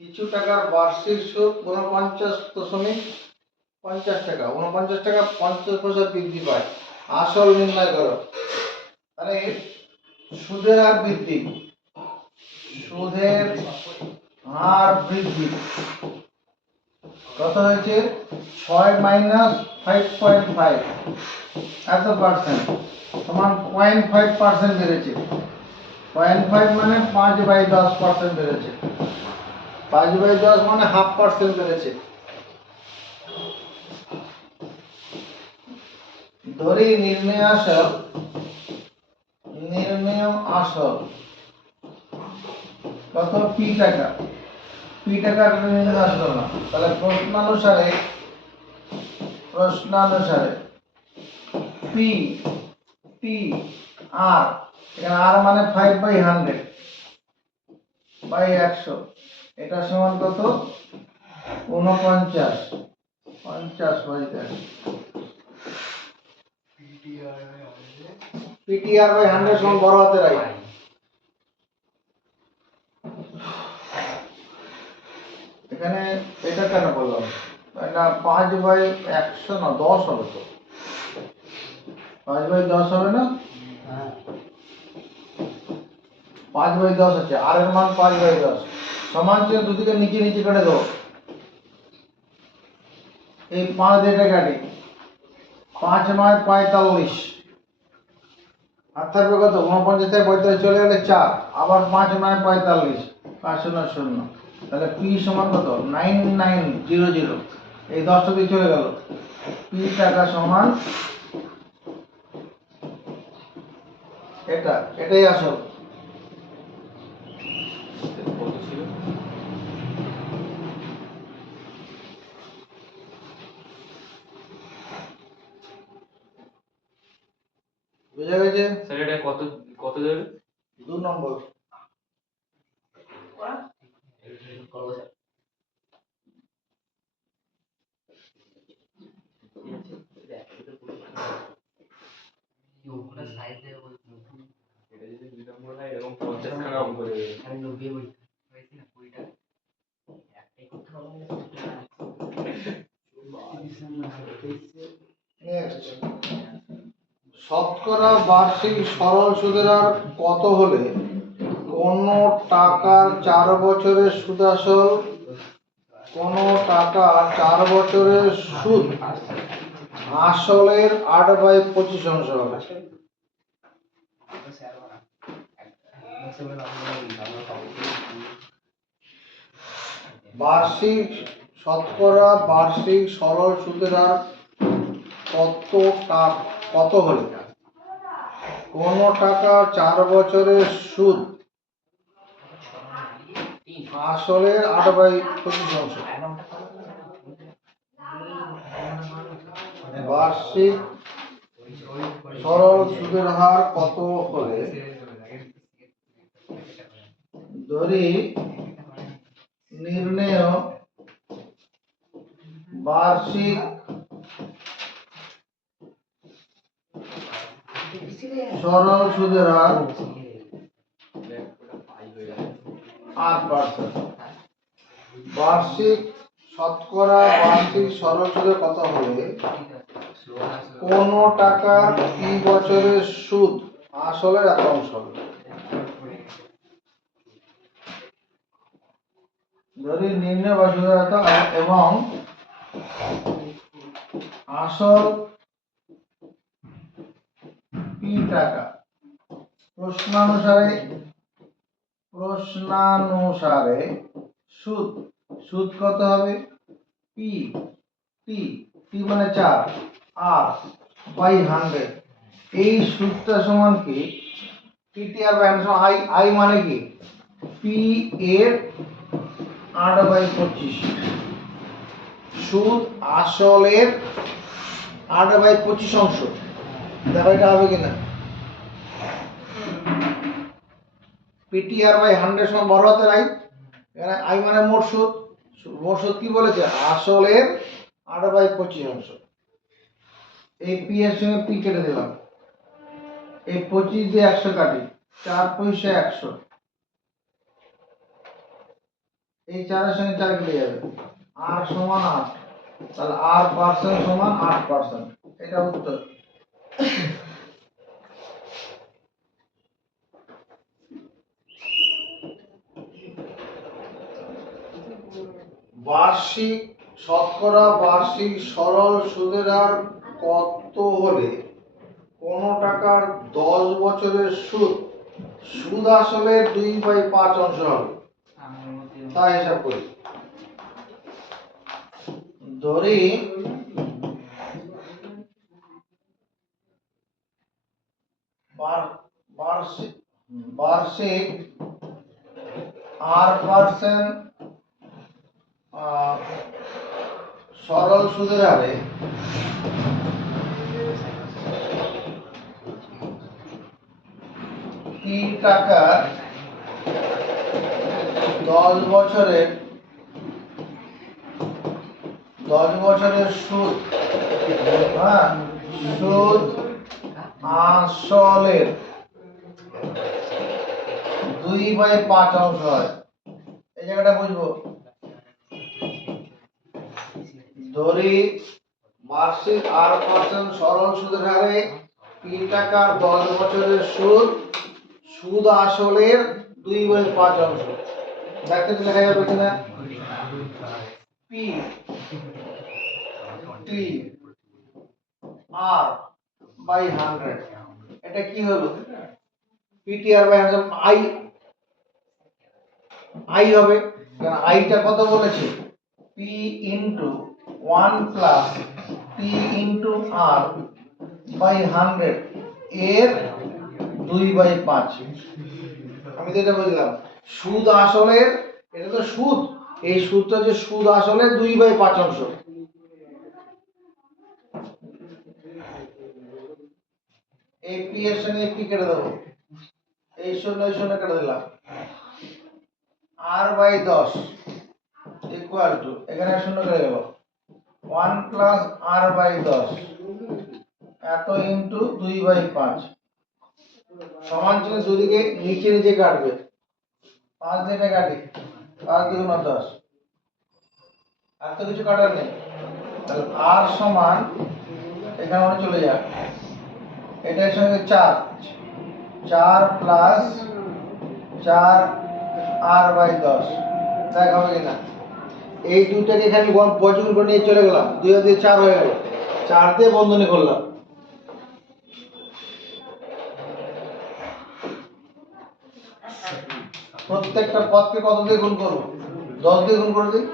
কিছু টাকার বার্ষিক সুদ 49.50 টাকা, 49 টাকা 50 পয়সা বৃদ্ধি পায়, আসল নির্ণয় করো। তাহলে সুদের হার বৃদ্ধি, সুদের হার বৃদ্ধি কত হয়েছে 6 মাইনাস 5.5 এত পার্সেন্ট সমান 0.5% বেড়েছে, 0.5 মানে 5/10% বেড়েছে, 5/10 মানে 0.5% বেড়েছে। ধরি নির্ণয় আসল কত p টাকা, নির্ণয় আসল না, তাহলে প্রশ্নানুসারে p t r, এখানে r মানে 5/100/100, এটা সমান কত 49, 50/10, PTR/100 সমান বড় হাতের আই। 5/100 না 10 হবে তো, 5/10 হবে না? 5/10 আছে, আর এর মান 5/10 সমান চিহ্ন দুদিকে নিচে নিচে কেটে দেবো। এই 5 দিয়ে এটা কাটি, 5/45 আর থাকবে কত? 49 থেকে 45 চলে গেলে 4, আবার 5/45 500 তাহলে পি সমান কত? 9900। এই 10টা দিয়ে চলে গেল, পি টাকা সমান এটাই আসল। কত ছিল? বুঝা গেছে? স্যার এটা কত কত দেবে? 2 নম্বর। করবো স্যার। এটা যদি 2 নম্বর হয় এরকম 50 খানা অঙ্ক দেবে। নেক্সট, শতকরা বার্ষিক সরল সুদের হার কত হলে কোন টাকার 4 বছরের সুদাসল, কোন টাকার 4 বছরের সুদ আসলের 8/25 অংশ হবে? বার্ষিক শতকরা বার্ষিক সরল সুদের হার কত হলে কোন টাকার 4 বছরের সুদ আসলের 8/25 অংশ? বার্ষিক সরল সুদের হার কত হলে ধরি নির্ণেয় বার্ষিক সরল সুদের হার 8%। বার্ষিক শতকরা বার্ষিক সরল সুদের কত হলে কোন টাকার কি বছরের সুদ আসলের এত অংশ হবে? যদি নির্ণয় বা সুদের এবং আসল পি টাকা প্রশ্নানুসারে সুদ কত হবে? পি টি মানে 4 আর বাই 100। এই সুদটা সমান কি? পিটি আর বাই 100 সমান আই মানে কি? পি এর 8/25 সুদ আসলের 8/25 অংশ। দেখো এটা হবে কিনা? পিটিআর বাই 100 সমান বড় হাতের আই, এখানে আই মানে মোট সুদ। মোট সুদ কি বলেছে? আসলের 8/25 অংশ। এই পি এর সঙ্গে পি কেটে দিলাম, এই 25 দিয়ে 100 কাটি, 4 পয়সা 100, এই 4 এর সঙ্গে 4 কেটে যাবে, আর সমান 8, তাহলে আর পার্সেন্ট সমান 8%। এটা উত্তর। বার্ষিক শতকরা বার্ষিক সরল সুদের হার কত হলে কোন টাকার 10 বছরের সুদ আসলে 2/5 অংশ হবে? তা হিসাব করি। ধরি বার্ষিক R% সরল সুদের হারে কি টাকার 10 বছরের সুদ, হ্যাঁ, সুদ আসলের 2/5 অংশ হয়। এই জায়গাটা বুঝবো, ধরি বার্ষিক 8% সরল সুদের হারে পি টাকার 10 বছরের সুদ, সুদ আসলের 2/5 অংশ। দেখতে লেখা যাবে কিনা? P T R by 100। এটা কি হলো? পিটিআর বাই 100 আই আই হবে, কারণ আইটা কত বলেছে? P into 1 plus T into R by 100 এর 2/5। আমি তো এটা বুঝলাম সুদ আসলের, এটা তো সুদ, এই সুদটা যে সুদ আসলে 2/5 অংশ। এই পি এর সঙ্গে পি কেটে দেবো, এই শূন্য কেটে দিলাম, আর বাই 10 ইকুয়াল টু, এখানে শূন্য কেটে গেল, 1 প্লাস আর বাই 10 এত ইন্টু 2/5 সমান চিহ্ন দুদিকে নিচে নিচে কাটবে, 5 দিয়ে কাটি, 5 2 10, আর তো কিছু কাটার নেই। তাহলে আর সমান এখানে মনে চলে যাক, এটার সঙ্গে 4 প্লাস 4 আর বাই 10 দেখ হবে কিনা? এই দুইটাকে এখানে বর্জন করে নিয়ে চলে গেলাম, 2 আর 2 4 হয়ে গেল, 4 দিয়ে বন্ধনী করলাম। প্রত্যেকটা পদকে কত দিয়ে গুণ করবো? 10 দিয়ে গুণ করে দিই,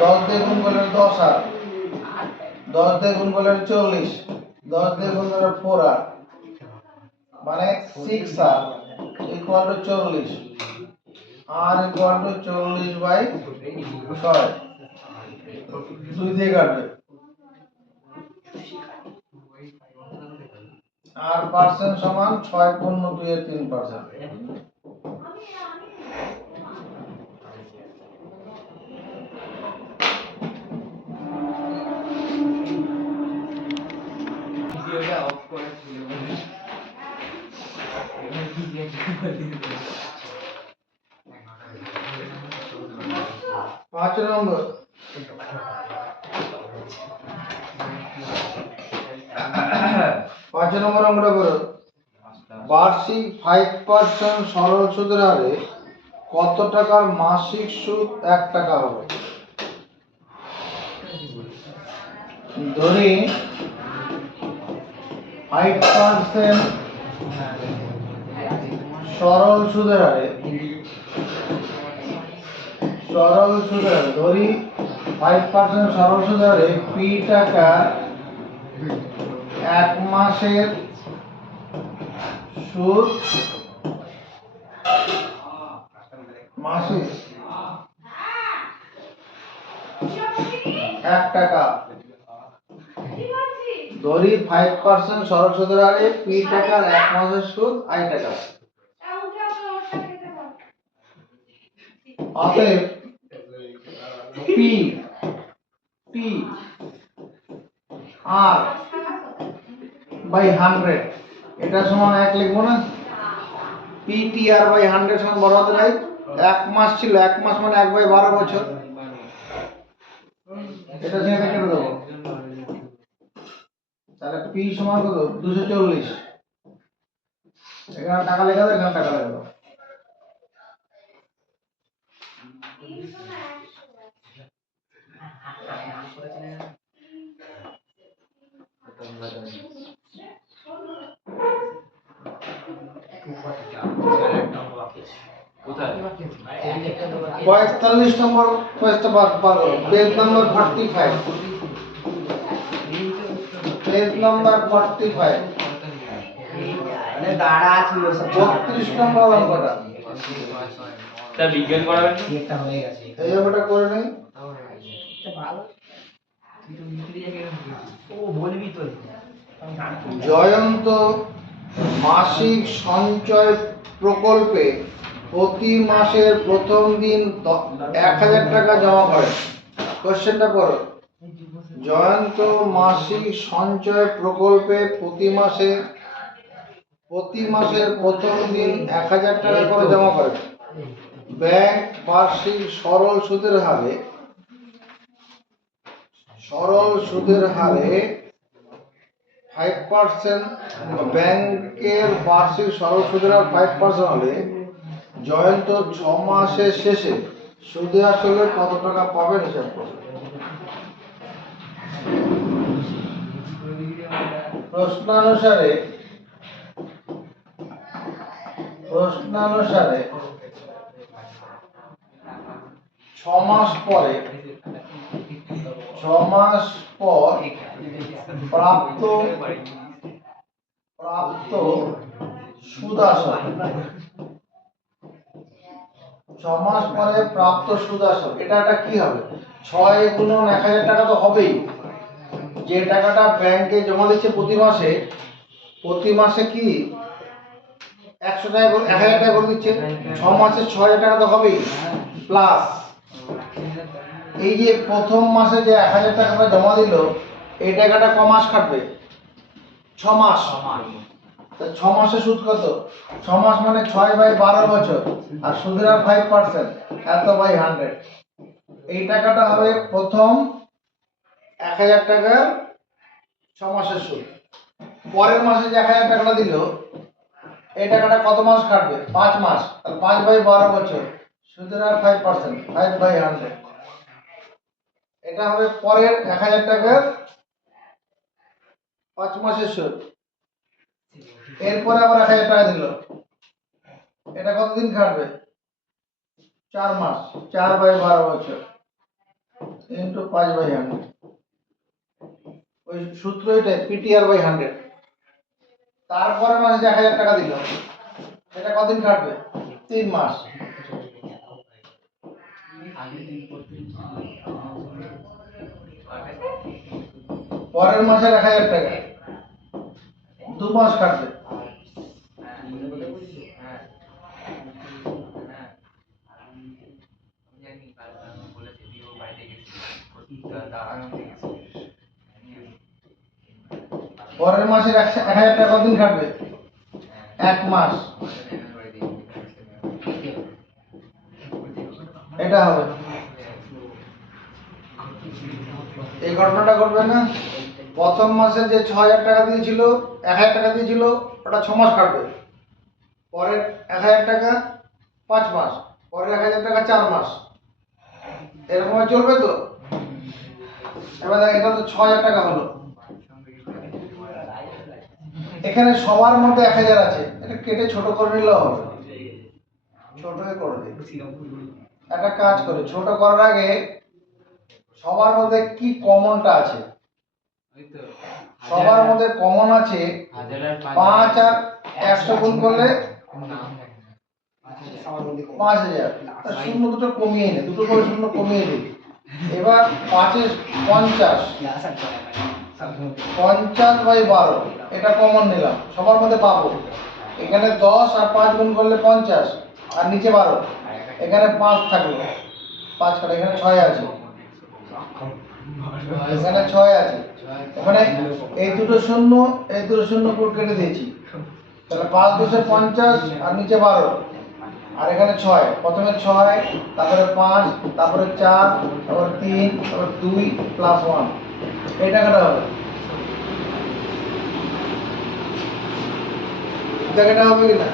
10 দিয়ে গুণ করলে 10 আর 10 দিয়ে গুণ করলে 40, 10 দিয়ে গুণ করলে 4 আর মানে 6 আর ইকুয়াল টু 40, আর ইকুয়াল টু 40/6, 2 দিয়ে কাটবে, আর পার্সেন্ট সমান 6 পূর্ণ 2 এর 3%। ভিডিওটা অফ করে ছিল বলে। এবার ভিডিওটা 5 নম্বর, 5 নম্বর অঙ্কটা করো। বার্ষিক 5% সরল সুদের হারে কত টাকার মাসিক সুদ 1 টাকা হবে? ধরি 5% সরল সুদের হারে, ধরি 5% সরল সুদের হারে পি টাকা 1 মাসের সুদ মাসিক 1 টাকা। ধরি 5% সরল সুদের হারে পি টাকার 1 মাসের সুদ আই টাকা। অতএব পি টি আর বাই 100 এটা সমান 1 লিখবো না? পি টি আর বাই 100 সমান বড় হাতের আই, 1 মাস ছিল, 1 মাস মানে 1/12 বছর, এটা সঙ্গে কেটে দেবো, তাহলে পি সমান কত? 240, এখানে টাকা লেখা দাও, এখানে টাকা লেখা দাও। কোথায়? 45 নম্বর পেজটা পার করো, পেজ নাম্বার 45, পেজ নাম্বার 45, দাঁড়া ছিল 32 নম্বর অঙ্কটা। তা বিজ্ঞান করাবেন না? একটা হয়ে গেছে। এই অঙ্কটা করে নেই। এটা ভালো। তুই তো ভিতরে যাকে ও বলবি তো। আমি জানি। জয়ন্ত মাসিক সঞ্চয় প্রকল্পে প্রতি মাসের প্রথম দিন 1000 টাকা জমা করে। কোশ্চেনটা পড়ো। জয়ন্ত মাসিক সঞ্চয় প্রকল্পে প্রতি মাসের প্রথম দিন 1000 টাকা করে জমা করে। ব্যাংক বার্ষিক সরল সুদের হারে সরল সুদের হারে 5%, ব্যাংকের বার্ষিক সরল সুদের হার 5% হলে জয়ন্ত 6 মাসের শেষে সুদে আসলে কত টাকা পাবেন হিসাব করুন। প্রশ্নানুসারে 6 মাস পরে 6 মাস পর প্রাপ্ত সুদ আসল, 6 মাস পরে প্রাপ্ত সুদ আসল, এটা কি হবে? 6 গুণন 1000 টাকা তো হবেই। যে টাকাটা ব্যাংকে জমা দিচ্ছে প্রতি মাসে কি 100 টাকা করে 1000 টাকা করে দিচ্ছে, 6 মাসে 6000 টাকা তো হবেই, প্লাস এই যে প্রথম মাসে যে 1000 টাকাটা জমা দিল, এই টাকাটা ক মাস কাটবে? 6 মাস। তা 6 মাসে সুদ কত? 6 মাস মানে 6/12 বছর, আর সুদের হার 5%, এত বাই 100। এই টাকাটা হবে প্রথম 1000 টাকার 6 মাসের সুদ। পরের মাসে যে 1000 টাকাটা দিল, এই টাকাটা কত মাস কাটবে? 5 মাস, তাহলে 5/12 বছর, সুদের হার 5%, 5/100। এটা হবে পরের 1000 টাকার 5 মাসের সুদ। এরপরে আবার 1000 টাকা দিল, এটা কতদিন কাটবে? 4 মাস, 4/12 বছর ইন্টু 5/100। ওই সূত্র এটাই, PTR/100। তারপরে মাসে যে 1000 টাকা দিল, এটা কতদিন কাটবে? 3 মাস। পরের মাসের 1000 টাকা 2 মাস কাটবে। পরের মাসের 1000 টাকা কতদিন কাটবে? 1 মাস। এটা হবে। এই ঘটনাটা ঘটবে না? প্রথম মাসে যে 6000 টাকা দিয়েছিল, 1000 টাকা দিয়েছিল, ওটা 6 মাস কাটবে। পরের 1000 টাকা 5 মাস, পরের 1000 টাকা 4 মাস, এরকম চলবে তো? এবার দেখ, এটা তো 6000 টাকা হলো। এখানে সবার মধ্যে 1000 আছে, এটা কেটে ছোট করে নিলেও হবে। ছোটই করে দিই। একটা কাজ করি, ছোট করার আগে সবার মধ্যে কি কমনটা আছে? সবার মধ্যে কমন আছে 5 আর 100 গুণ করলে 5000। শূন্য দুটো কমিয়ে নে, দুটো করে শূন্য কমিয়ে দিই। এবার 5 এ 50, 50/12, এটা কমন নিলাম, সবার মধ্যে পাবো। এখানে 10 আর 5 গুণ করলে 50, আর নিচে 12, এখানে 5 থাকলো, 5 কাটা, এখানে 6 আছে, এখানে 6 আছে। এখানে এই দুটো শূন্য পুরো কেটে দিয়েছি, তাহলে 5 2 50 আর নিচে 12, আর এখানে 6, প্রথমে 6, তারপরে 5, তারপরে 4, তারপরে 3, তারপরে 2 প্লাস 1, এই টাকাটা হবে। টাকাটা হবে কিনা?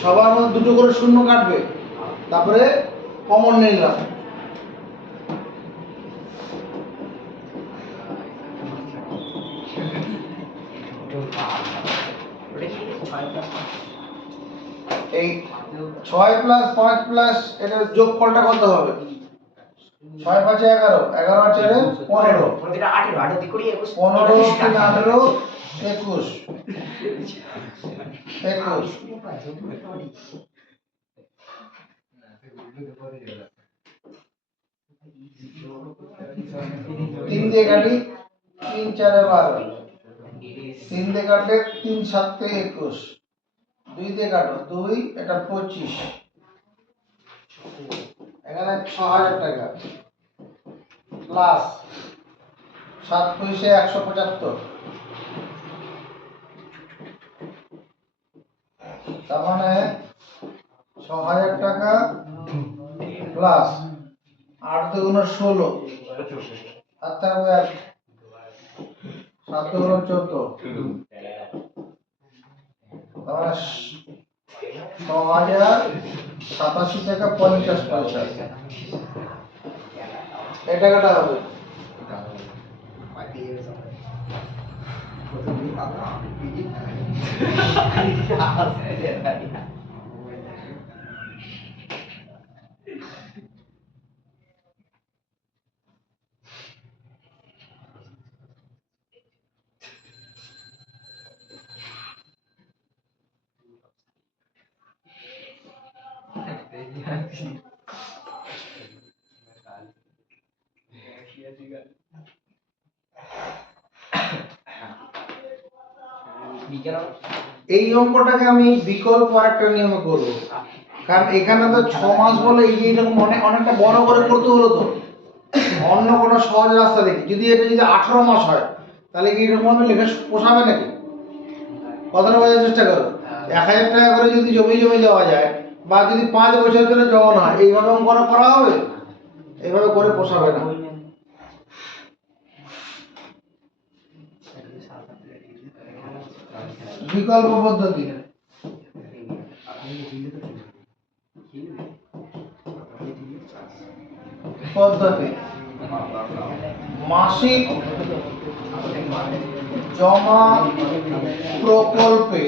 সবার মধ্যে দুটো করে শূন্য কাটবে, তারপরে কমন নিলাম। এই 6 প্লাস 5 প্লাস এটার যোগফলটা কত হবে? 6 5 11, 11 আর 4 15, 15 3 18, 21, 3 দিয়ে কাটি, 3 4 12, 3 দিয়ে কাটলে 3 7 21, 2 দিয়ে কাটো 2, এটা 25, এখানে 6000 টাকা প্লাস 7 পয়সা 175, তার মানে 6000 টাকা প্লাস 8 দুগুণ 16, আর থাকবে 7 গুণ 14 তাহলে 6087 টাকা 50 পয়সা। এই টাকাটা হবে এই অঙ্কটাকে আমি বিকল্প আরেকটা নিয়মে করব, কারণ এখানে তো 6 মাস বলে এইরকম অনেকটা বড় করে করতে হলো। তো অন্য কোনো সহজ রাস্তা দেখি, যদি এটা যদি 18 মাস হয় তাহলে কি এরকম ভাবে লেখা পোষাবে নাকি? কথাটা বোঝার চেষ্টা করো। 1000 টাকা করে যদি জমি দেওয়া যায়, বা যদি 5 বছর ধরে জমা হয়, এইভাবে অঙ্কটা করা হবে? এইভাবে করে পোষাবে না। বিকল্প পদ্ধতি, মাসিক জমা প্রকল্পে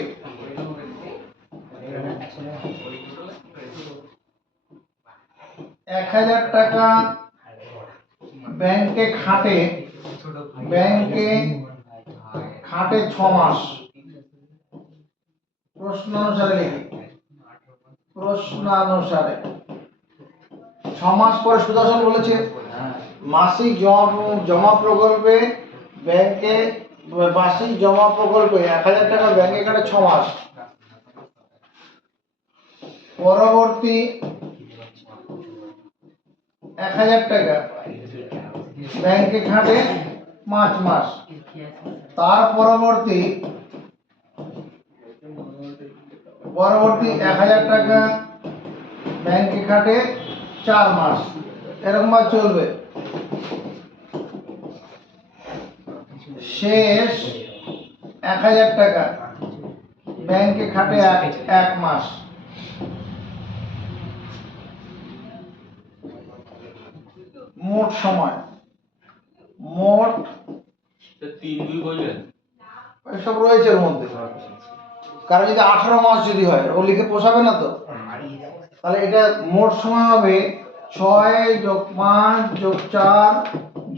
1000 টাকা ব্যাংকে খাটে 6 মাস। প্রশ্নানুসারে 6 মাস পরে সুদর্শন বলেছে মাসিক জমা প্রকল্পে ব্যাংকে মাসিক জমা প্রকল্পে 1000 টাকা ব্যাংকে খাটে 6 মাস। পরবর্তী 1000 টাকা ব্যাংকে খাটে 5 মাস। তার পরবর্তী 1000 টাকা ব্যাংকে খাটে 4 মাস। এরকম ভাবে চলবে। শেষ 1000 টাকা ব্যাংকে খাটে 1 মাস। মোট সময়, মোট 3 বললেন সব রয়েছে এর মধ্যে। কারণ যদি 18 মাস যদি হয়, ও লিখে পোষাবে না তো। তাহলে এটা মোট সময় হবে 6 যোগ 5 যোগ 4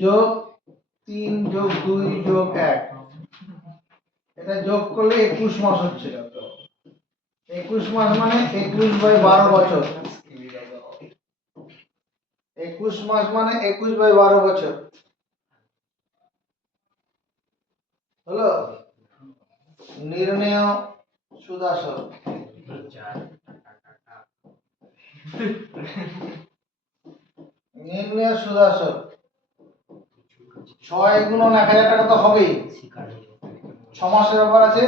যোগ 3 যোগ 2 যোগ 1। এটা যোগ করলে 21 মাস হচ্ছে। 21 মাস মানে 21/12 বছর। 21 মাস মানে 21/12 বছর হলো। নির্ণেয় সুদাসর। নির্ণেয় সুদাসর 6 গুণন 1000 টাকা তো হবেই। 6 মাসের ব্যাপার আছে।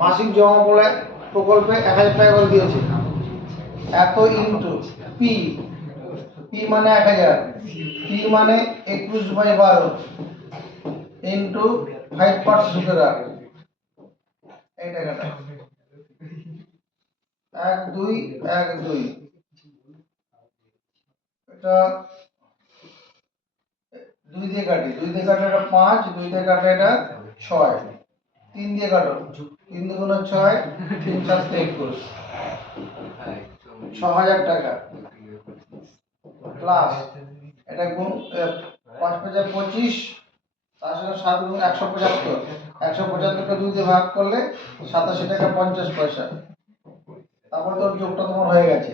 মাসিক জমা প্রকল্পে 1000 টাকা করে দিয়েছে। এত ইনটু পি, পি মানে 1000, পি মানে 21/12 ইনটু 5% সুতরাং এই টাকাটা 1212। এটা 2 দিয়ে কাটি, 2 দিয়ে কাটলে এটা 5, 2 দিয়ে কাটলে এটা 6, 3 দিয়ে কাটো, 3 দুগুণ 6, 3 7 21। 6000 টাকা প্লাস এটা গুণ 5 5 25, তার সাথে 7 গুণ 175। 175 কে 2 দিয়ে ভাগ করলে 87 টাকা 50 পয়সা। তারপর তোর যোগটা তোমার হয়ে গেছে।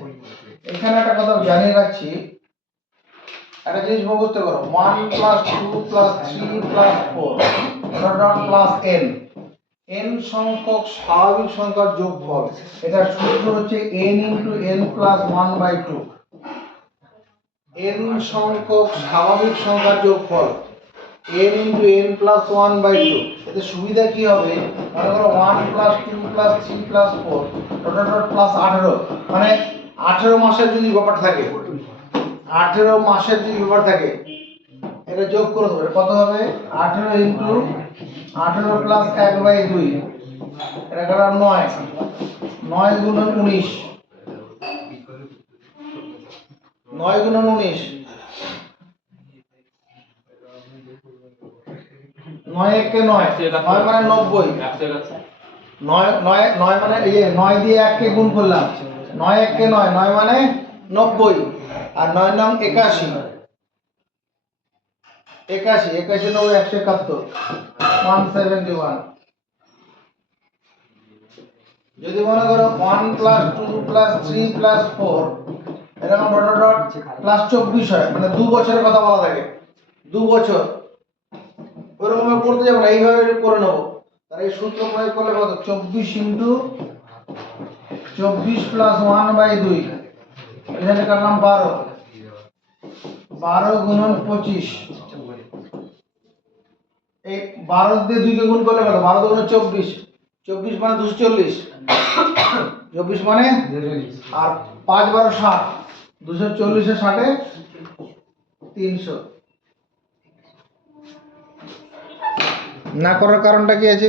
এখানে একটা কথা জানিয়ে রাখছি, একটা জিনিস মুখস্থ করো, 1 + 2 + 3 + 4 প্লাস n। n সংখ্যক স্বাভাবিক সংখ্যার যোগফল। এটা সূত্র হচ্ছে n × n + 1/2। n সংখ্যক স্বাভাবিক সংখ্যার যোগফল n × n + 1/2। এতে সুবিধা কি হবে? মনে করো 1 + 2 + 3 + 4 প্লাস 18, মানে 18 মাসের যদি ব্যাপার থাকে, 18 মাসের যদি ব্যাপার থাকে, এটা যোগ করে দেবো। কত হবে? 18 × 18 প্লাস 1/2 এটা করা 9 9 গুণন 19 9 গুণন 19 9 একে 9 9 মানে 90 9 9 9 মানে 9 দিয়ে 1 কে গুণ করলাম 9 একে 9 9 মানে 90 আর 9 নং 81 81 81 9 171 171 যদি মনে করো 1 প্লাস 2 প্লাস 3 প্লাস 4 এরকম ডট ডট ডট প্লাস 24 হয় মানে 2 বছরের কথা বলা থাকে 2 বছর ওরকম ভাবে করতে যাবো না এইভাবে করে নেবো তাহলে এই সূত্র প্রয়োগ করলে কত 24 ইনটু 24 প্লাস 1/2 এখানে করলাম 12 12 গুণন 25 এই 12 দিয়ে 2 কে গুণ করলে কত 12 গুণন 24 24 মানে 240 24 মানে আর 5 12 60 240 এ 60 এ 300 না করার কারণটা কি আছে